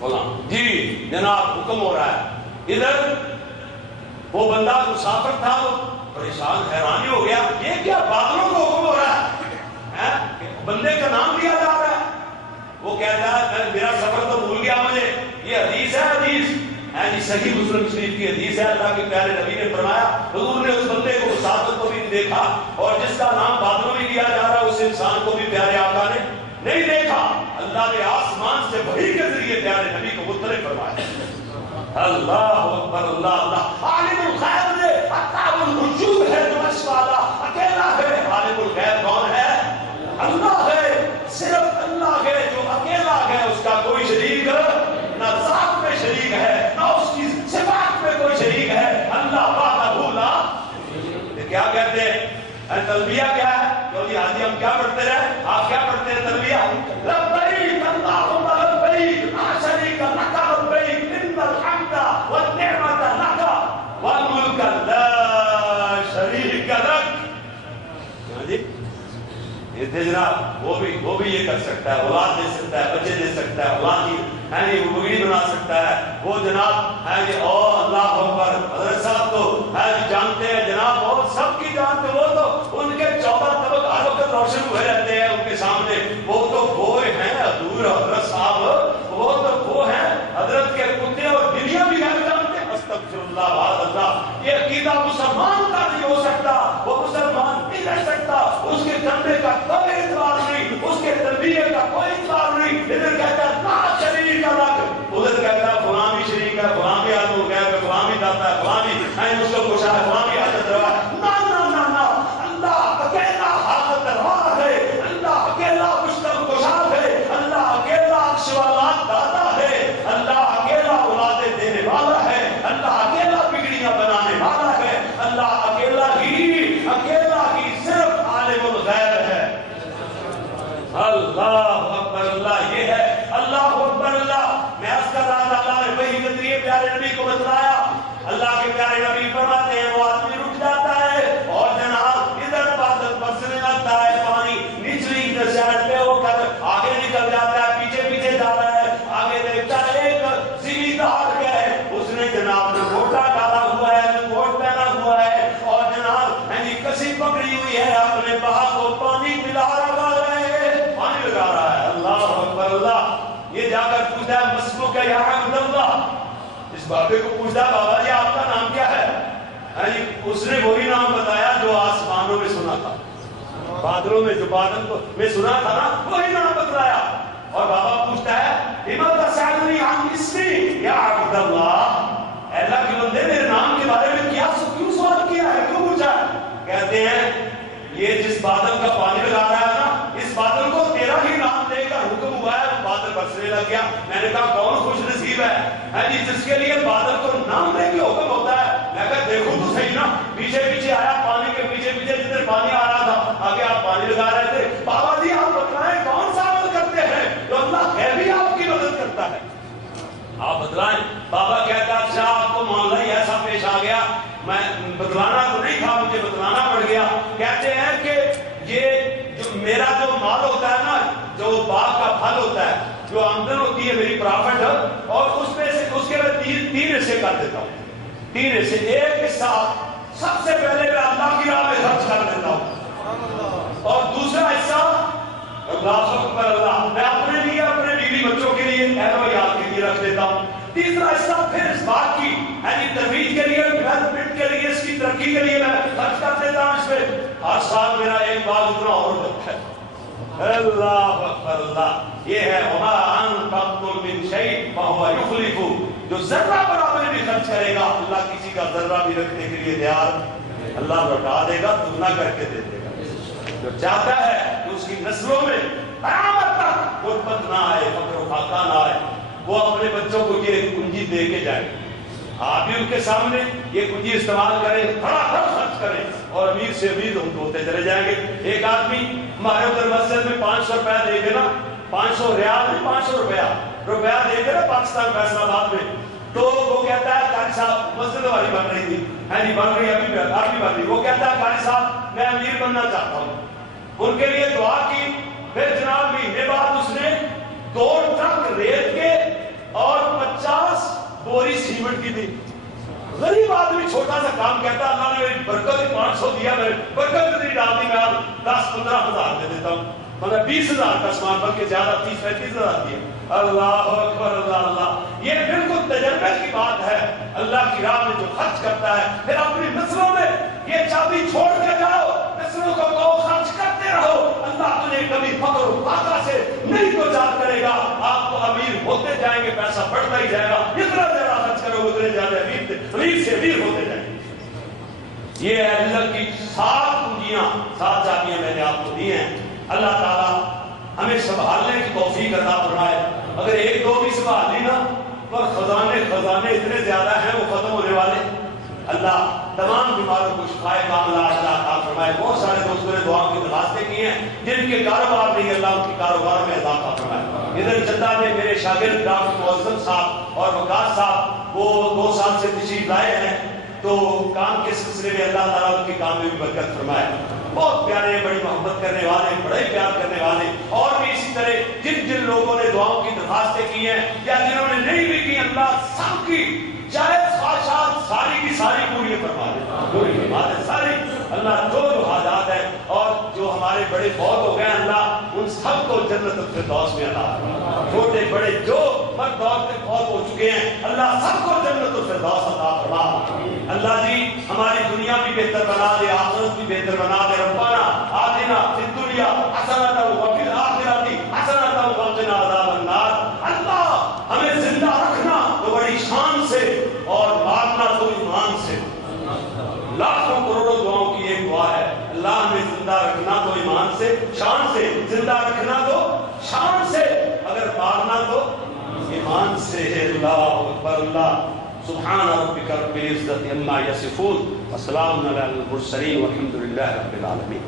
فلان جی جناب حکم ہو رہا ہے. ادھر وہ بندہ مسافر تھا, وہ پریشان حیرانی ہو گیا, یہ کیا بادلوں کو حکم ہو رہا ہے, بندے کا نام لیا جا رہا ہے. وہ کہتا ہے میرا سفر تو بھول گیا مجھے. یہ حدیث ہے, حدیث یعنی صحیح مسلم شریف کی حدیث ہے. اللہ کے پیارے نبی نے فرمایا, حضور نے اس بندے کو, مسافر کو بھی دیکھا, اور جس کا نام بادلوں میں لیا جا رہا ہے اس انسان کو بھی پیارے آقا نے نہیں دیکھا. اللہ نے آسمان سے وحی کے ذریعے پیارے نبی کو مطلع فرمایا. اللہ اکبر اللہ اللہ. عالم الغیب ہے, عطاب الوجود ہے, جو عرش والا اکیلا ہے. عالم الغیب کون ہے؟ اللہ ہے, صرف اللہ ہے جو اکیلا ہے, اس کا کوئی شریک نہ ذات میں شریک ہے, نہ اس کی صفات میں کوئی شریک ہے. اللہ وحدہ لا. کیا کہتے ہیں تلبیہ کیا ہے؟ جو جی حاجی ہم کیا پڑھتے رہے, آپ کیا پڑھتے ہیں تلبیہ؟ لبیک اللہم لبیک لا شریک لک لبیک ان الحمد والنعمت لک والملک لا شریک لک. یہ جناب وہ بھی یہ کر سکتا ہے, اولاد دے سکتا ہے, بچے دے سکتا ہے, اولاد کی وہ بگڑی بنا سکتا ہے. وہ جناب او اللہ اکبر. حضرت صاحب تو جانتے ہیں جناب, اور سب کی جانتے, وہ تو ان کے 14 طبق ہر وقت روشن ہوئے رہتے ہیں ان کے سامنے. وہ تو وہ ہیں حضور حضرت صاحب, وہ تو وہ ہیں حضرت کے کتے, اور دنیا بھی ہے جانتے. استغفر اللہ بھائی اللہ. یہ عقیدہ مسلمان کا نہیں ہو سکتا, وہ مسلمان نہیں رہ سکتا. اس کے کندھے کا کوئی اعتبار نہیں, اس کے تربیے کا کوئی اعتبار نہیں. ادھر کہتا ہے لا شریک لک, ادھر کہتا ہے فلاں بھی شریک ہے, فلاں بھی عالم الغیب ہے, فلاں بھی داتا ہے, فلاں بھی اس کو کچھ ہے, فلاں بھی حاجت پوچھتا ہے مسمو کا یا عبداللہ، اس بابے کو پوچھتا ہے بابا جی آپ کا نام کیا ہے؟ اس نے وہی نام بتایا جو آسمانوں میں سنا تھا، بادلوں میں جو بادل میں سنا تھا نا وہی نام بتلایا. اور بابا پوچھتا ہے لما تسألنی عن اسمی یا عبداللہ، اے اللہ کے بندے میرے نام کے بارے میں کیوں سوال کیا ہے، کیوں پوچھا ہے؟ کہتے ہیں یہ جس بادل کا پانی لگا رہا ہے نا اس بادل کو تیرا ہی نام دے کر حکم ہوا ہے، بادل برسنے لگ گیا. میں نے کہا کون خوش نصیب ہے جی جس کے لیے بادل کو نام دے کے حکم ہوتا ہے. میں کہا دیکھو تو صحیح نا، پیچھے پیچھے آیا پانی کے پیچھے پیچھے جدھر پانی آ رہا تھا آگے آپ پانی لگا رہے تھے. بابا جی آپ بتلائیں کون سا عمل کرتے ہیں جو اللہ غیبی آپ کی مدد کرتا ہے، آپ بتلائیں. بابا کہتا ہے اچھا آپ کو معاملہ ہی ایسا پیش آ گیا، میں بتلانا تو نہیں تھا مجھے بتلانا پڑ گیا. کہتے ہیں کہ یہ جو میرا جو مال ہوتا ہے نا، جو باغ کا پھل ہوتا ہے، جو آمدن ہوتی ہے میری پرافٹ ہے، اور اس میں سے اس کے میں تین حصے کر دیتا ہوں. 3 حصے. ایک حصہ سب سے پہلے میں اللہ کی راہ میں خرچ کر دیتا ہوں، اور دوسرا حصہ اللہ میں اپنے لیے اپنے بیوی بچوں کے لیے اہل و عیال کے لیے رکھ دیتا ہوں. تیسرا حصہ پھر اس بات کی ترویج کے لیے، ڈیولپمنٹ کے لیے، اس کی ترقی کے لیے میں خرچ کر دیتا ہوں. اس میں ہر سال میرا ایک باغ اتنا اور بڑھتا ہے. اللہ اکبر اللہ. یہ ہے وما انفقتم من شیء فهو یخلفہ. جو ذرہ برابر بھی خرچ کرے گا اللہ کسی کا ذرہ بھی رکھنے کے لیے تیار، اللہ لوٹا دے گا، دگنا کر کے دے دے گا. جو چاہتا ہے کہ اس کی نسلوں میں قیامت تک غربت نہ آئے، فقر و فاقہ نہ آئے، وہ اپنے بچوں کو یہ کنجی دے کے جائے. آپ بھی ان کے سامنے یہ کنجی استعمال کریں، بڑا خرچ کریں، اور امیر سے امیر ہم ہوتے چلے جائیں گے. ایک آدمی ہمارے ادھر مسجد میں 500 روپیہ دے کے نا، 500 ریال نہیں 500 روپیہ دے کے نا پاکستان فیصلہ آباد میں، تو وہ کہتا ہے قاری صاحب مسجد ہماری بن رہی تھی، بن رہی ابھی بن رہی. وہ کہتا ہے قاری صاحب میں امیر بننا چاہتا ہوں. ان کے لیے دعا کی. پھر جناب مہینے بعد اس نے 2 ٹرک ریت کے اور 50 بوری سیمنٹ کی دی. غریب آدمی چھوٹا سا کام کہتا اللہ نے میری برکت 500 دیا، میں برکت اتنی ڈال دی، میں 10-15 ہزار دے دیتا ہوں، مطلب 20,000 کا سامان بلکہ زیادہ 30-35 ہزار دیا. اللہ اکبر اللہ اللہ. یہ بالکل تجربے کی بات ہے. اللہ کی راہ میں جو خرچ کرتا ہے پھر اپنی نسلوں میں یہ چابی چھوڑ کے جاؤ، نسلوں کو کہو خرچ کرتے رہو، اللہ تجھے کبھی فقر و فاقہ سے نہیں دوچار کرے گا. آپ کو امیر ہوتے جائیں گے، پیسہ بڑھتا ہی جائے گا. جتنا زیادہ خرچ کرو اتنے زیادہ امیر سے امیر ہوتے جائیں گے. یہ ہے اللہ کی 7 کنجیاں، 7 چابیاں میں نے آپ کو دی ہیں. اللہ تعالیٰ ہمیں سنبھالنے کی توفیق عطا فرمائے. اگر 1-2 بھی سنبھال لی نا، پر خزانے اتنے زیادہ ہیں وہ ختم ہونے والے. اللہ تمام بیماروں کو شفائے کاملہ عطا فرمائے. بہت سارے دوستوں نے دعا کی درخواستیں کی ہیں جن کے کاروبار نہیں، اللہ ان کے کاروبار میں اضافہ فرمائے. ادھر جدہ میں میرے شاگرد ڈاکٹر معظم صاحب اور وقاص صاحب وہ 2 سال سے تشریف لائے ہیں، تو کام کے سلسلے میں اللہ تعالیٰ ان کے کام میں بھی برکت فرمائے. بہت پیارے، بڑی محبت کرنے والے، بڑے پیار کرنے والے. اور بھی اسی طرح جن لوگوں نے دعاؤں کی درخواستیں کی ہیں یا جنہوں نے نہیں بھی کی، اللہ سب کی جائز خواہشات ساری کی ساری پوری فرما دے، پوری فرما دے ساری. اللہ جو حاجات ہیں اور جو ہمارے بڑے فوت ہو گئے اللہ ان سب کو جنت الفردوس میں عطا فرما. چھوٹے بڑے جو مرد عورتیں فوت ہو چکے ہیں اللہ سب کو جنت الفردوس عطا فرما. اللہ جی ہماری دنیا بھی بہتر بنا دے، آخرت بھی بہتر بنا دے. ربنا آتنا فی الدنیا حسنۃ وفی الآخرۃ حسنۃ وقنا عذاب النار. اللہ ہمیں زندہ رکھنا تو بڑی شان سے اور مارنا تو ایمان سے. لاکھوں کروڑوں دعاؤں کی ایک دعا ہے، اللہ ہمیں زندہ رکھنا تو ایمان سے، شان سے. زندہ رکھنا تو شان سے، اگر مارنا تو ایمان سے. اللہ اکبر اللہ. سبحان ربک رب العزت عما یصفون وسلام علی المرسلین والحمد للہ رب العالمین.